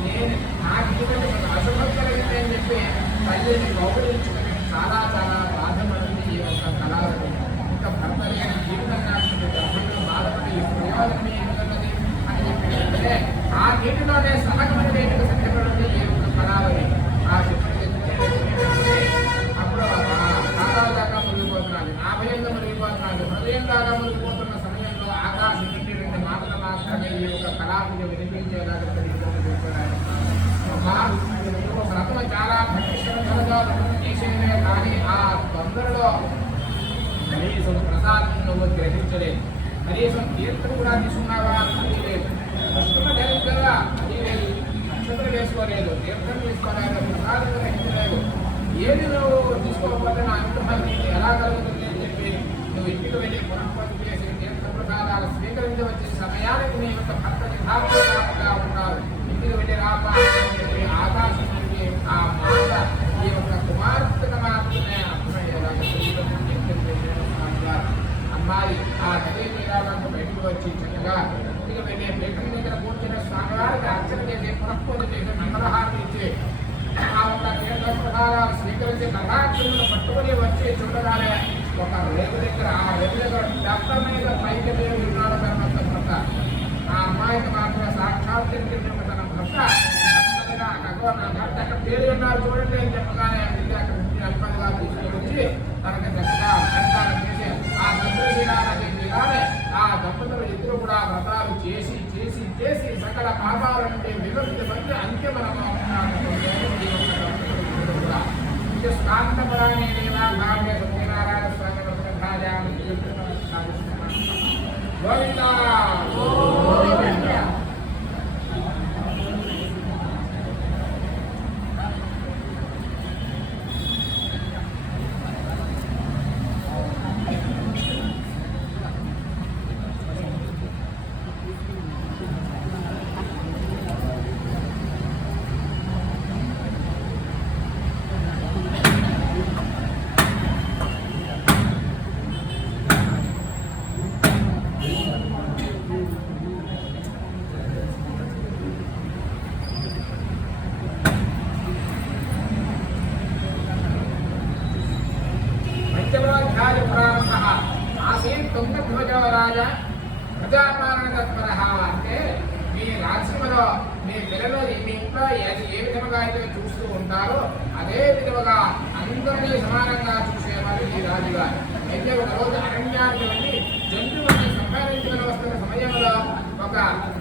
నేను నాకు ఇటువంటి అశుభం కలిగింది అని చెప్పి తల్లిని గౌరవించుకుని చాలా చాలా బాధపడింది ఈ యొక్క కళావతి. ఇంకా భర్త లేని జీవితంగా బాధపడి ప్రయోజనం ఏమిటన్నది అని చెప్పి ఆ నీటిలోనే సహజమైన నీటికి సిద్ధపడింది ఈ యొక్క కళావతి. ఆ అప్పుడు దాకా మునిగిపోతున్నాడు, నా భయంగా మునిగిపోతున్నాడు, హృదయం దాకా మునిగిపోతున్న సమయంలో ఆకాశం నుండి 2 మాటలు మాత్రమే ఈ యొక్క కళావిని వినిపించేలా ఒక వ్రతం చాలా భక్తిశ్రద్ధలతో చేసేదే కానీ ఆ తొందరలో కనీసం ప్రసాదం నువ్వు గ్రహించలేదు, కనీసం తీర్థం కూడా తీసుకున్నావా అది లేదు, కృష్ణ ధరించగా అది లేదు, నక్షత్రం వేసుకోలేదు, తీర్థం తీసుకోలేదు, ప్రసాదం గ్రహించలేదు. ఏది నువ్వు తీసుకోకపోతే నా అనుగ్రహం నీకు ఎలా కలుగుతుంది అని చెప్పి నువ్వు ఇంటికి వెళ్ళి పునఃపతి చేసి తీర్థ ప్రసాదాలు స్వీకరించవచ్చిన సమయానికి నీ యొక్క భర్త యథార్థంగా ఉన్నారు. ఇంటికి వెళ్ళి రాపా అని చెప్పి ఆకాశం నుండి ఆ మాట ఈ యొక్క కుమార్తెను మాత్రమే అర్థమయ్యేలాగా అమ్మాయి ఆ నదీ తీరాలకు బయటకు వచ్చి చక్కగా ఇంటికి వెళ్ళి పీఠం దగ్గర కూర్చున్న స్వామివారికి అర్చన చేసి పునఃపతి చేసి మంగళహారతి ఇచ్చి ఆ ఒక తీర్థ ప్రసాదాలు స్వీకరించి నగాక్షులను పట్టుకుని వచ్చి చూడగానే ఒక రేపు దగ్గర ఆ రేపు దగ్గర డబ్బ మీద పైకి ఉన్నాడు తన భర్త. ఆ అమ్మాయికి మాత్రం సాక్షాత్కరించిన తన భర్త నా భర్త అక్కడ పేరు ఉన్నారు చూడండి అని చెప్పగానే అక్కడ నుంచి అల్పంగా తీసుకొచ్చి తనకి చక్కగా అలంకారం చేసి ఆ దంపతులనే ఆ దంపతులు ఇద్దరు కూడా వ్రతాలు చేసి చేసి చేసి సకల పాపాల నుండి విముక్తి పొంది అంత్యమనము స్కాంతపరాన్ని భావ్య సత్యనారాయణ స్వామి గోవిందా తుంగధ్వజరాజ ప్రజాపాలన తత్పర అంటే మీ రాజ్యంలో మీ పిల్లలు మీ ఇంట్లో ఏ విధముగా అయితే చూస్తూ ఉంటారో అదే విధముగా అందరినీ సమానంగా చూసేవారు ఈ రాజుగారు. అయితే ఒక రోజు అరణ్యానికి వెళ్ళి జంతువుల్ని సంహరించుకుని వస్తున్న సమయంలో ఒక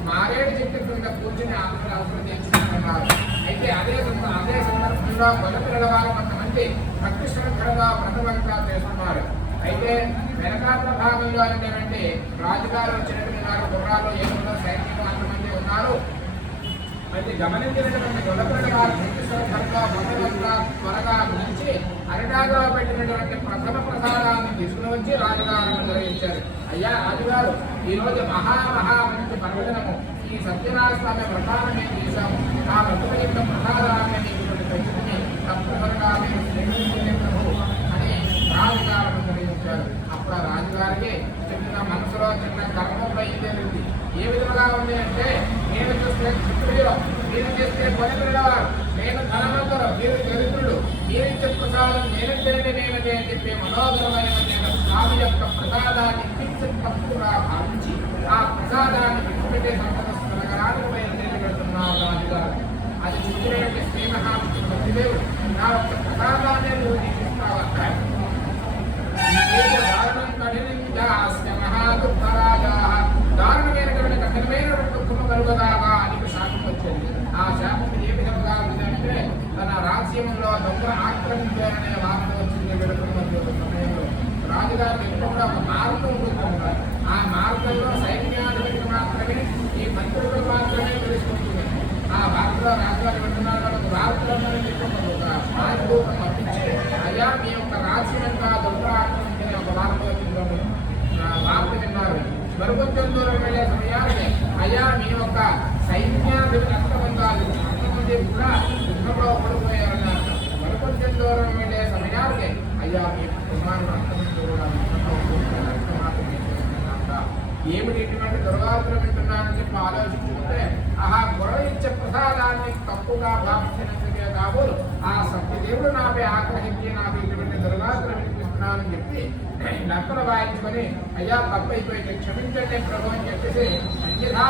మారేడు చెట్టు కింద కూర్చుని అందరూ అవసరం తెచ్చుకుంటున్నారు. అయితే అదే సందర్భంలో గొల్లపిల్లల వారు కొంతమంది భక్తి శ్రద్ధలుగా వ్రతవంతా చేస్తున్నారు. అయితే వెనకాల భాగంలో ఏంటంటే రాజుగారు వచ్చినటువంటి వారు గుర్రాలు ఏముందో సైనికులు అంతమంది ఉన్నారు. అయితే గమనించినటువంటి గొల్లపిల్లల వారు భక్తి శ్రద్ధలుగా వ్రతవంతా త్వరగా గురించి అరిటాలో పెట్టినటువంటి ప్రథమ ప్రసాదాన్ని తీసుకుని వచ్చి రాజుగారు నిర్వహించారు. అయ్యా రాజుగారు, ఈ రోజు మహా మంచి పర్వదినము, ఈ సత్యనారాయణ స్వామి వ్రతాన్ని మేము చేశాము, ఆ వ్రతం యొక్క ప్రసాదాన్ని మీకు పెంచుకుని తప్పనిసరిగా మేము స్వీకరించే ప్రభు అని రాజుగారు నిర్వహించారు. అప్పుడు ఆ రాజుగారికి చిన్న మనసులో చిన్న కర్మంలో ఇదేంటి ఏ విధంగా ఉంది అంటే, నేను చూస్తే క్షత్రియులు, మీరు చేస్తే కొనిపిల్లవారు, నేను ధనవంతులు, మీరు దరిద్రుడు, మీరిచ్చే ప్రసాదం నేనంటే అని చెప్పి మనోహరమైన స్వామి యొక్క ప్రసాదాన్ని తప్పుగా భావించి ఆ ప్రసాదాన్ని విడిచిపెట్టే సంపదరానికి బయలుదేరుతున్నారు రాజుగారు. అది చూసినటువంటి శ్రీ మహావిష్ణువు నా యొక్క ప్రసాదాన్ని నువ్వు తీసుకుంటావు కాశీనంగా దొంగరాత్రి ఒక వార్త విన్నారు. మరి కొంచెం దూరం వెళ్ళే సమయానికి అయ్యా మీ యొక్క సైన్యాన్ని రక్తబంధాలు అంతమంది కూడా యుద్ధంలో ఓడిపోయారన్నారు. మరి కొంచెం దూరం వెళ్ళే సమయానికి అయ్యా మీ కుమారుడు అంతమంది కూడా ఏమిటి ఇటువంటి దుర్వార్తలు వింటున్నానని చెప్పి ఆలోచించుకుంటే ఆహా గొడవ ఇచ్చే ప్రసాదాన్ని తప్పుగా భావించినందుకే కాబోలు ఆ సత్యదేవుడు నాపై ఆగ్రహించి నాకు ఇటువంటి దుర్వార్తలు వినిపిస్తున్నానని చెప్పి నక్కలు వాయించుకొని అయ్యా తప్పైపోయి క్షమించండి ప్రభు అని చెప్పేసి అంజనా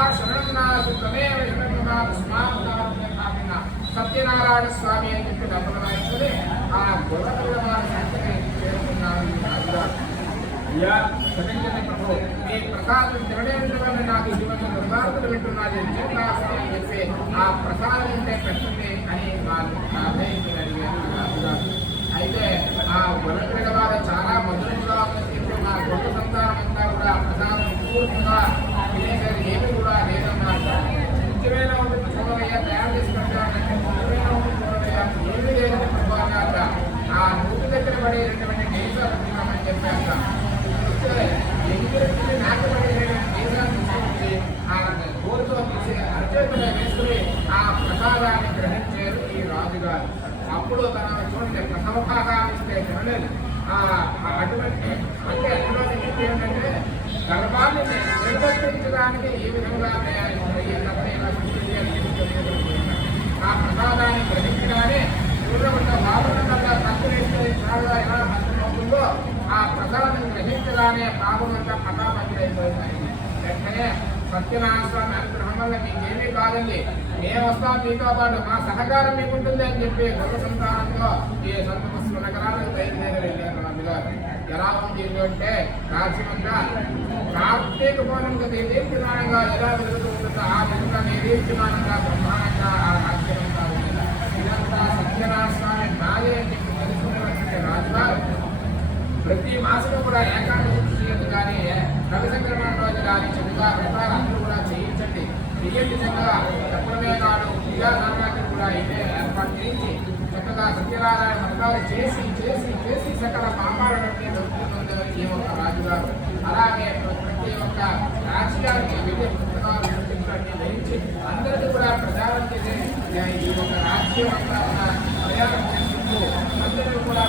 సత్యనారాయణ స్వామి అని చెప్పి నక్కలు వాయించుకొని ఆ గొడవ చేరుకున్నాను. అయ్యా క్షమించండి ప్రభు, మీ ప్రసాదం తినడం నాకు ఇటువంటి దుర్వార్తలు వింటున్నది అని చెప్పి ఆ ప్రసాదం ఉంటే పెట్టండి అని వాళ్ళు అడిగారు. అయితే ఆ గొడవ వారు చాలా మధురంగా చెప్పి మా గొప్ప సంతానం అంతా కూడా ప్రసాదం పూర్తిగా తినేసేది ఏమి కూడా లేదన్నారు. నిజమైన ఒక ప్రసవయ్య తయారు చేసి పెట్టాలంటే నిజమైన ఒక ప్రసవయ్య ఏమీ లేదని ప్రభావాక ఆ నూటి దగ్గర పడేటటువంటి దేశాలు తిన్నామని చెప్పాక ఎన్ని నాటపడేటువంటి దేశాన్ని తీసుకొచ్చి ఆ గోరుతో తీసి అర్చేతులు వేసుకుని ఆ ప్రసాదాన్ని గ్రహించారు ఈ రాజుగారు. అప్పుడు తన చూడండి ప్రథమ భాగాన్ని ఇస్తే తినలేదు. అటువంటి అంటే అటువంటి ఏంటంటే గర్భాన్ని నిర్వర్తించడానికి ఈ విధంగా ఆ ప్రసాదాన్ని గ్రహించగానే చూడకుండా బాగుండగా తక్కువ ఎలా అర్థమవుతుందో ఆ ప్రసాదం గ్రహించగానే పాపమంతా పటాపంచలైపోయింది. వెంటనే సత్యనారాయణ స్వామి అనుగ్రహం వల్ల మీకేమీ కాదండి, మేము వస్తాం మీతో పాటు, మా సహకారం మీకుంటుంది అని చెప్పి గొప్ప సంతానంలో ఈ సంతమస్సు నగరాలకు బయలుదేరి వెళ్ళారు. ఎలా ఉంది అంటే రాజ్యమంతా కార్తీక పౌర్ణమికి నిర్దీప్తిమానంగా ఎలా వెలుగుతూ ఉంటుందో ఆ విధంగా నిర్దీప్తిమానంగా బ్రహ్మాండంగా ఆ రాజ్యమంతా ఉంది. ఇదంతా సత్యనారాయణ స్వామి మాయ అని చెప్పి తెలుసుకున్నటువంటి రాజుగారు ప్రతి మాసము కూడా ఏకాదశి చేయదు కానీ రవి సంక్రమణ రోజు కానీ చక్కగా వ్రతాలు అందరూ కూడా చేయించండి. చెయ్యండి చక్కగా ఎప్పుడమే నాడు పూజా నాటకాన్ని కూడా ఇదే ఏర్పాటు చేయించి చక్కగా సత్యనారాయణ వ్రతాలు చేసి చేసి చేసి సకల పాపాలన్నీ దొరుకుతుందని ఈ ఒక్క రాజుగారు. అలాగే ప్రతి ఒక్క రాజ్యానికి వివిధ పుస్తకాలు పుస్తకాన్ని ధరించి అందరికీ కూడా ప్రచారం చేసే ఈ ఒక్క రాజ్యం అంతా ప్రయాణం చేసుకుంటూ అందరూ కూడా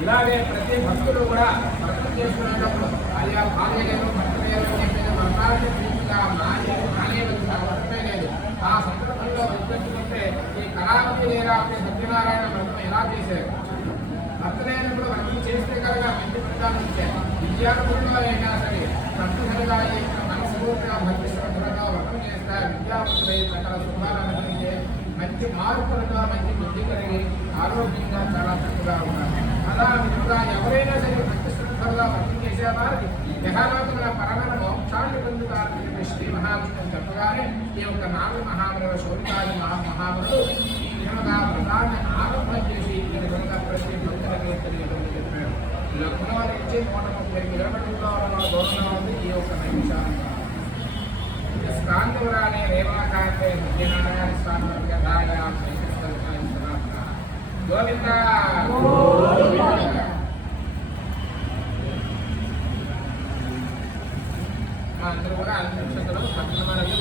ఇలాగే ప్రతి భక్తులు కూడా వ్రతం చేసుకునేటప్పుడు ఆయా భార్యలు భర్తలు చెప్పేది వర్ణాలకు పూర్తిగా మానేయవలసిన లేదు. ఆ సందర్భంలో గుర్తుంచుకుంటే ఈ కళావతి లేదా సత్యనారాయణ వ్రతం ఎలా చేశారు. భర్తలైనప్పుడు వ్రతం చేస్తే కనుక మంచి ఫలితాలు ఇచ్చారు. విద్యార్థుల్లో అయినా సరే భక్తులుగా మనస్ఫూర్తిగా భక్తి శ్రద్ధగా వ్రతం చేస్తారు. విద్యావంతులై సకల శుభాలు అనుభవించే మంచి మార్పులతో మంచి బుద్ధి కలిగి ఆరోగ్యంగా చాలా చక్కగా ఉన్నారు. అలా విధంగా ఎవరైనా సరే భక్తి శ్రద్ధగా వ్రతం చేసేవారికి యథాలోకంగా పరమన మోక్షాన్ని పొందుతారని చెప్పి శ్రీ మహావిష్ణువు చెప్పగానే ఈ యొక్క నాలుగు మహాబల శోభితాది మహాబలు ఈ విధంగా వ్రతాన్ని ఆరంభం చేసి ఈ విధంగా ప్రతి భక్తులకి తెలియజేయడం చెప్పారు. లక్నో నుంచి 130 కిలోమీటర్ల దూరంలో ఉంది ఈ యొక్క నైమిషాలు. స్కాంతపురాన్ని రేవాకాంతే సత్యనారాయణ స్వామి గోవింద అందరూ కూడా అంతరిక్షకులు పట్టణమాలకు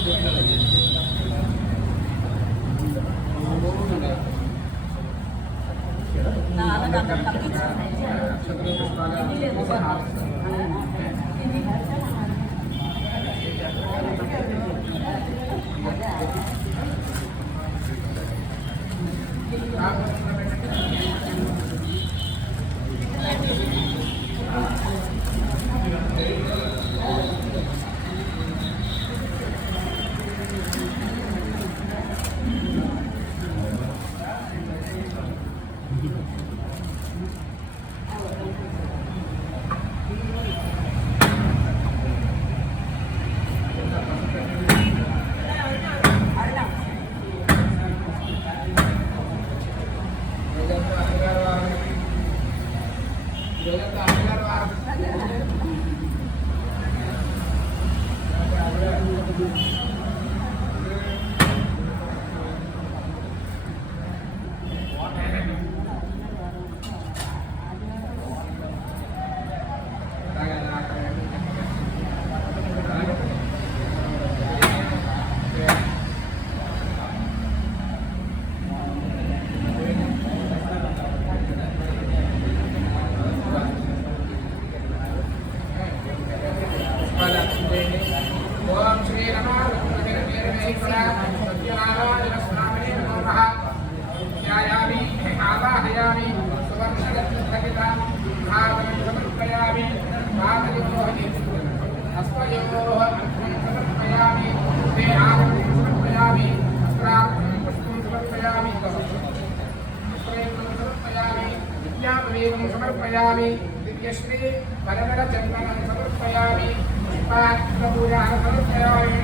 पुष्पदीपं समर्पयामि दिव्यश्री वरदचन्दनं समर्पयामि पुष्पाक्षपूजां समर्पयामि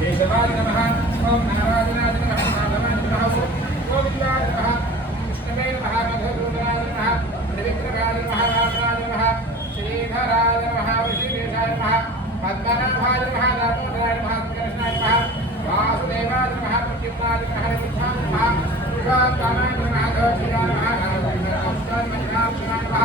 केशवाय नमः ओं नारायणाय नमः माधवाय नमः गोविन्दाय नमः विष्णवे नमः मधुसूदनाय नमः त्रिविक्रमाय नमः रामाय नमः श्रीधराय नमः ऋषिकेशाय नमः पद्मनाभाय नमः दामोदराय नमः कृष्णाय नमः वासुदेवाय नमः प्रद्युम्नाय नमः नित्याय नमः पुरुषोत्तमाय नमः गौरीयाय नमः नारायणाय नमः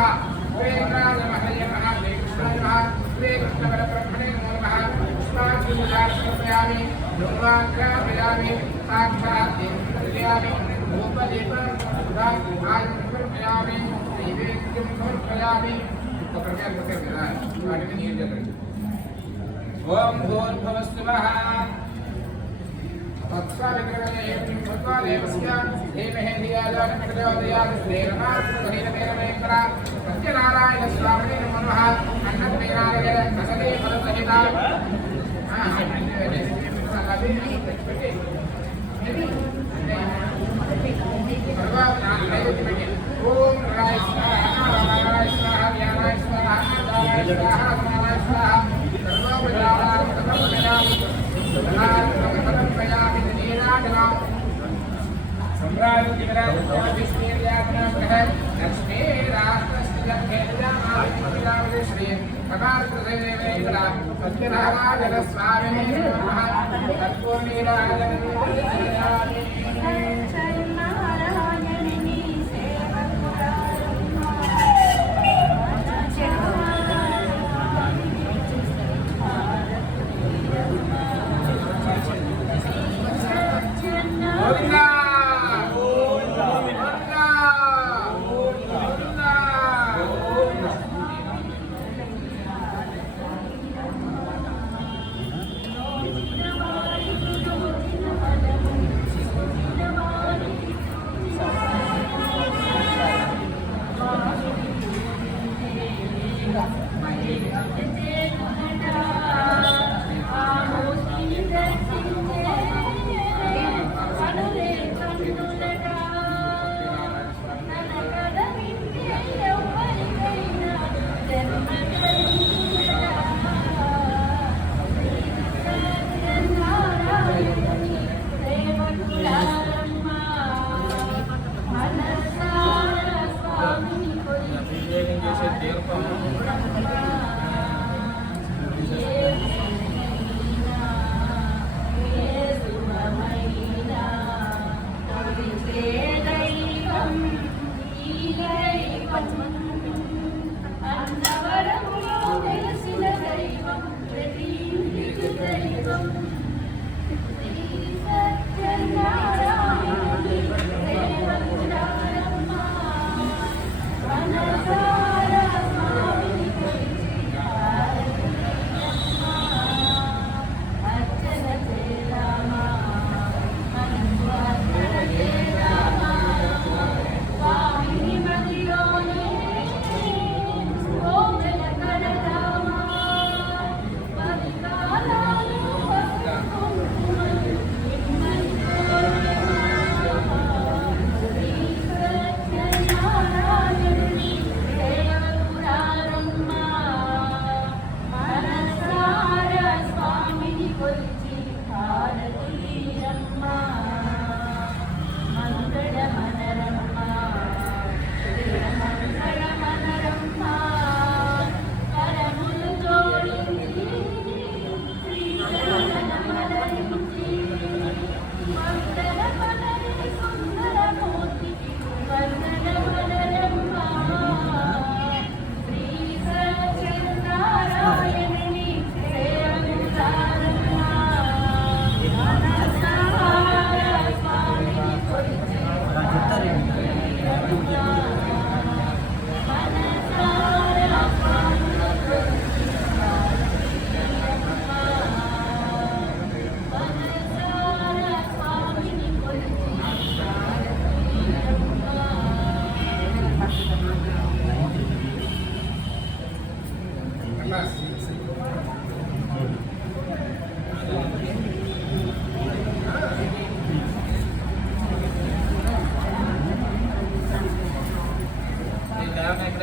श्रीराय नमः हरे नमः श्रीकृष्णाय नमः श्रीकृष्णपरब्रह्मणे नमो नमः पुष्पाक्षपूजां समर्पयामि धूमाग्रापयामि साक्षात् दीपयामि धूपदीपं समर्पयामि नैवेद्यं समर्पयामि ओम भूर्भुवस्सुवः तत्सवितुर्वरेण्यं धीमहि धिया यो न प्रचोदयात् श्रीरमास्वधीरमेकरा सत्यनारायणस्वामिने नमो नमः अन्नप्रियाय कसले फलसहिता ओम राय स्वाहा राय स्वाहा व्यानाय स्वाहा दानाय स्वाहा समानाय स्वाहा सर्वोपचारां समर्पयामि समर्पयामि नीराजनां सम्राज्ञराज्ञाभिष्णेर्याज्ञाग्रह लक्ष्मी राष्ट्रस्थितिर्भेदामाविष्णुरावि श्री भगवान् सत्यनारायणस्वामिने नमः तत्पूर्णीराजनम्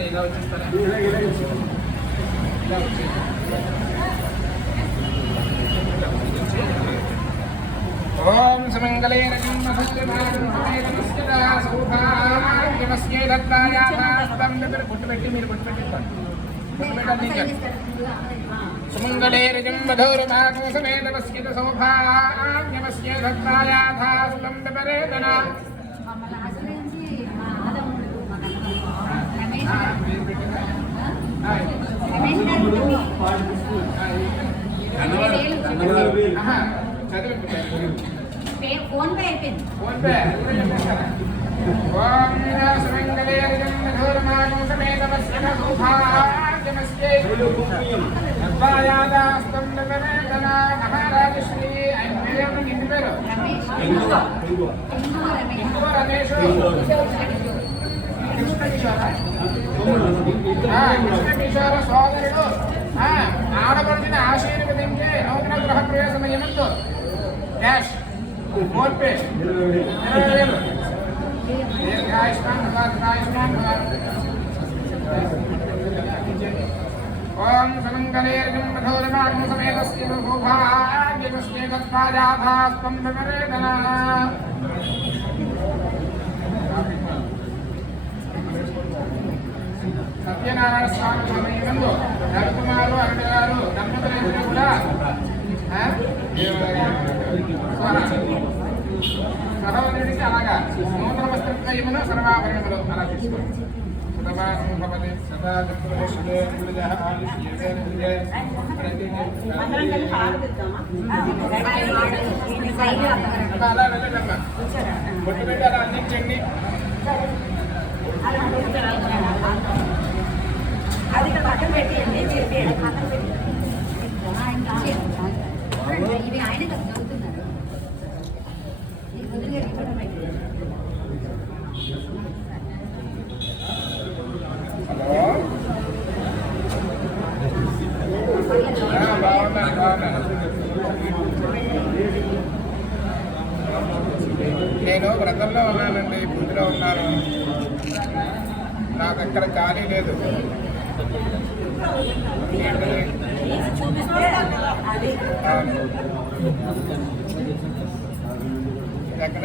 ఇలా వచ్చేస్తారా ఇలా వచ్చి ఓం సుమంగళేన పుట్టుపెట్టి మీరు పుట్టుపెట్టి సుమంగళేరజం మధురమాగం సమేతమస్కిత సౌభాగ్యమస్య దత్తాయాథాసుతం విపరేతన ఫోన్ పే అయిపోయింది ఓం సుమంగళేరజం మధురమాగం సమేతమస్కిత సౌభాగ్యమస్య దత్తాయాథాసుతం విపరేతన మహారాజశ్రీ ఇంటి పేరు రమేష్ కృష్ణకిషోర సోదరుడు ఆడపడిన ఆశీర్వదించే నూతన గృహ ప్రవేశమయ్యనందు క్యాష్ ఫోన్ పే 20,000 దీర్ఘాయుష్మాన్ ఓం సుమంగళేర్జం మధురమాగం సమేతస్య సౌభాగ్యమస్య దత్తాయాథాస్తం విపరేతన సత్యనారాయణ స్వామి సమయంలో రవికుమారు అరుణ గారు దంపతులు కూడా సహోదరుడికి అలాగా నూతన వస్త్రత్వయమును సర్వాభరణములు అలా తీసుకోండి సదా అలా వెళ్ళదమ్మా బొట్టు పెట్టి అలా అందించండి అది పక్కన పెట్టేయండి పక్కన పెట్టి ఇవి ఆయన చదువుతున్నారు నేను వ్రతంలో ఉన్నానండి బుద్ధిలో ఉన్నాను నాకు ఎక్కడ ఖాళీ లేదు ఎక్కడ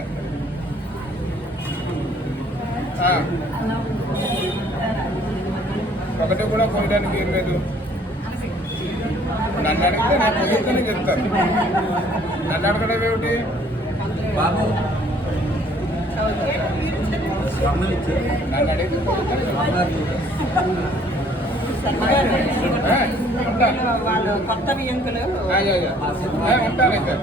ఒకటి కూడా కొనడానికి ఏం లేదు నన్ను అడిగితే నేను పొద్దున్నే చెప్తాను నన్ను అడగడం ఏమిటి బాబు నన్ను అడిగితే వాళ్ళు కొత్త బియ్యంకులు ఉంటానైతే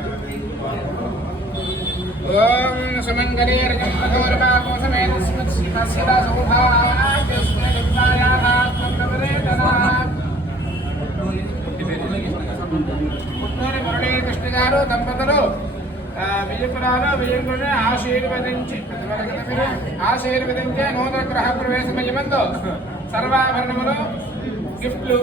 ఓం సుమంగళేర్జం మధురమాగం సమేతస్య సౌభాగ్యస్య దత్తాయాథాస్తం విపరేతన పుత్తూరి మురళీకృష్ణ గారు దంపతులు విజయపురాలు ఆశీర్వదించే నూతన గృహ ప్రవేశమయ్యమందు సర్వాభరణములు గిఫ్ట్లు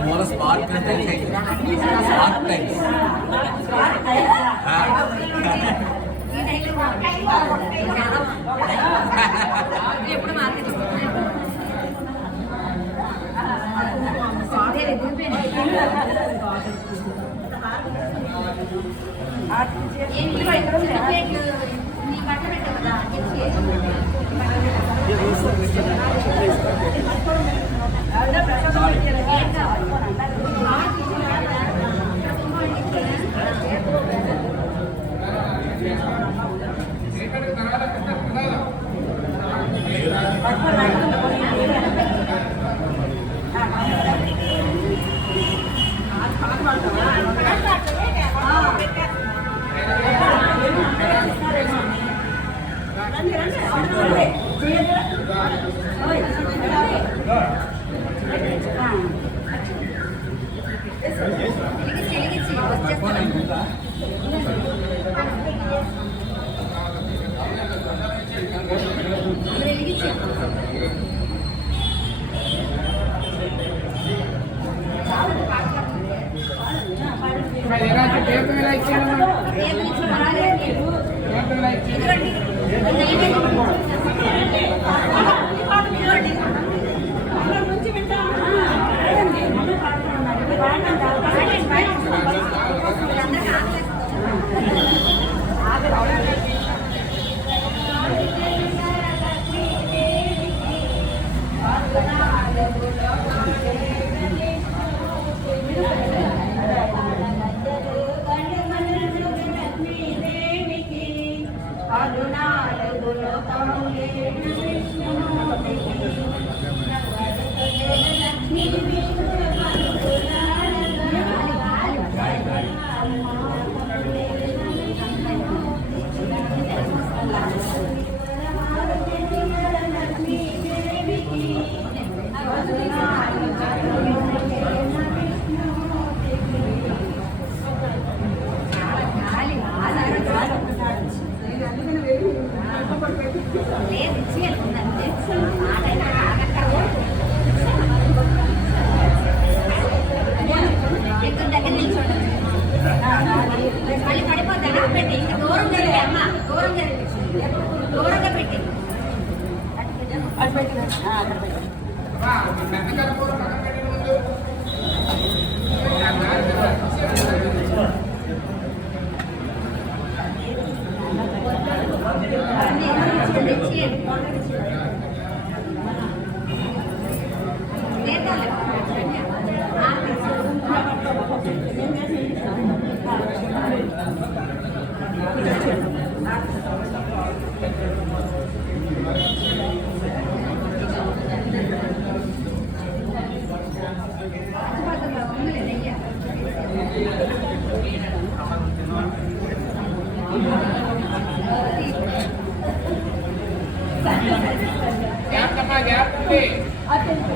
मोर स्पार्क स्पार्क टाइम्स ఎప్పుడు మార్కెట్ నీ బట్టలు పెట్టావు కదా మళ్ళీ పడిపోద్దా పెట్టి ఇంకా దూరం జరిగే అమ్మ దూరంగా పెట్టి Ada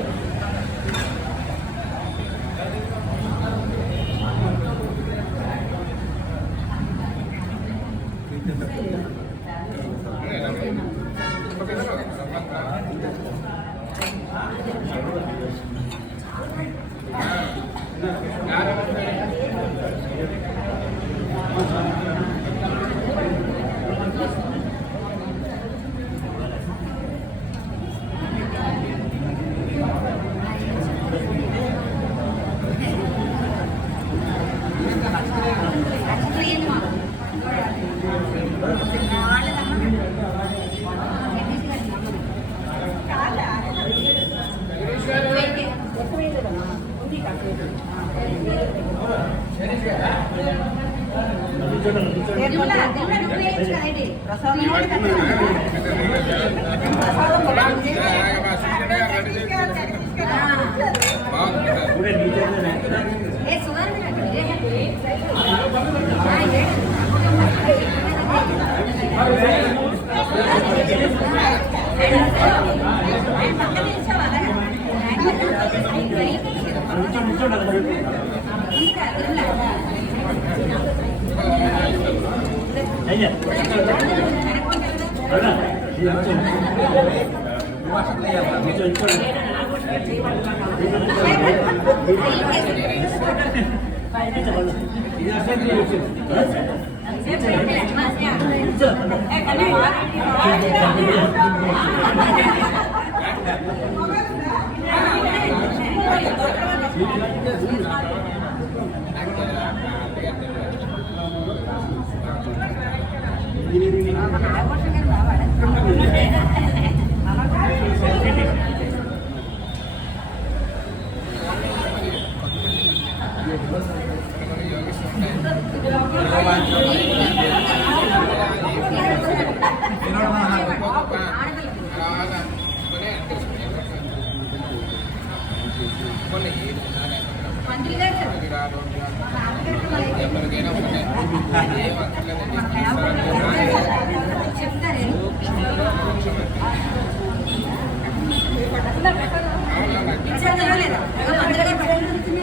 ఇచ్చారా లేదా? అందరికీ పెట్టండి.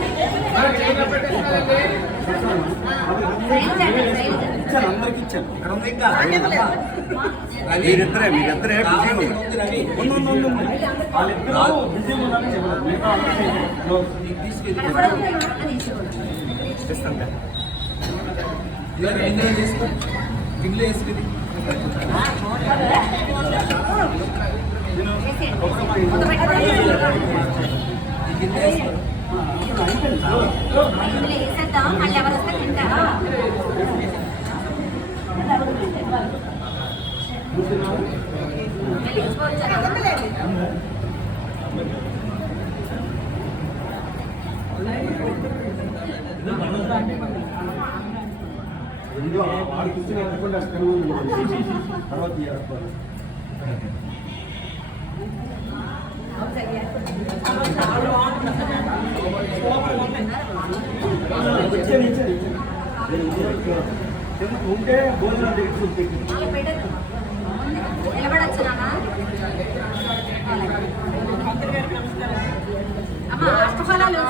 చేతిలో పెట్టేస్తున్నారండి. ఇచ్చాను అందరికి ఇచ్చాను ఇక్కడ ఉంది ఇంకా మీరిద్దరే బిజీగా ఉన్నారు. ఉంది. వాళ్ళిద్దరూ బిజీగా ఉన్నారని చెప్పారు. మిగతా అందరూ ఇస్తాను. గిన్నెలో వేసుకుంది వేసేద్దాం, మళ్ళీ ఎవరు వస్తే తింటారా? వాడు కూర్చొని ఎక్కకుండా తర్వాత ఉంటే భోజనం నిలబడచ్చు అమ్మ అష్టఫలాలు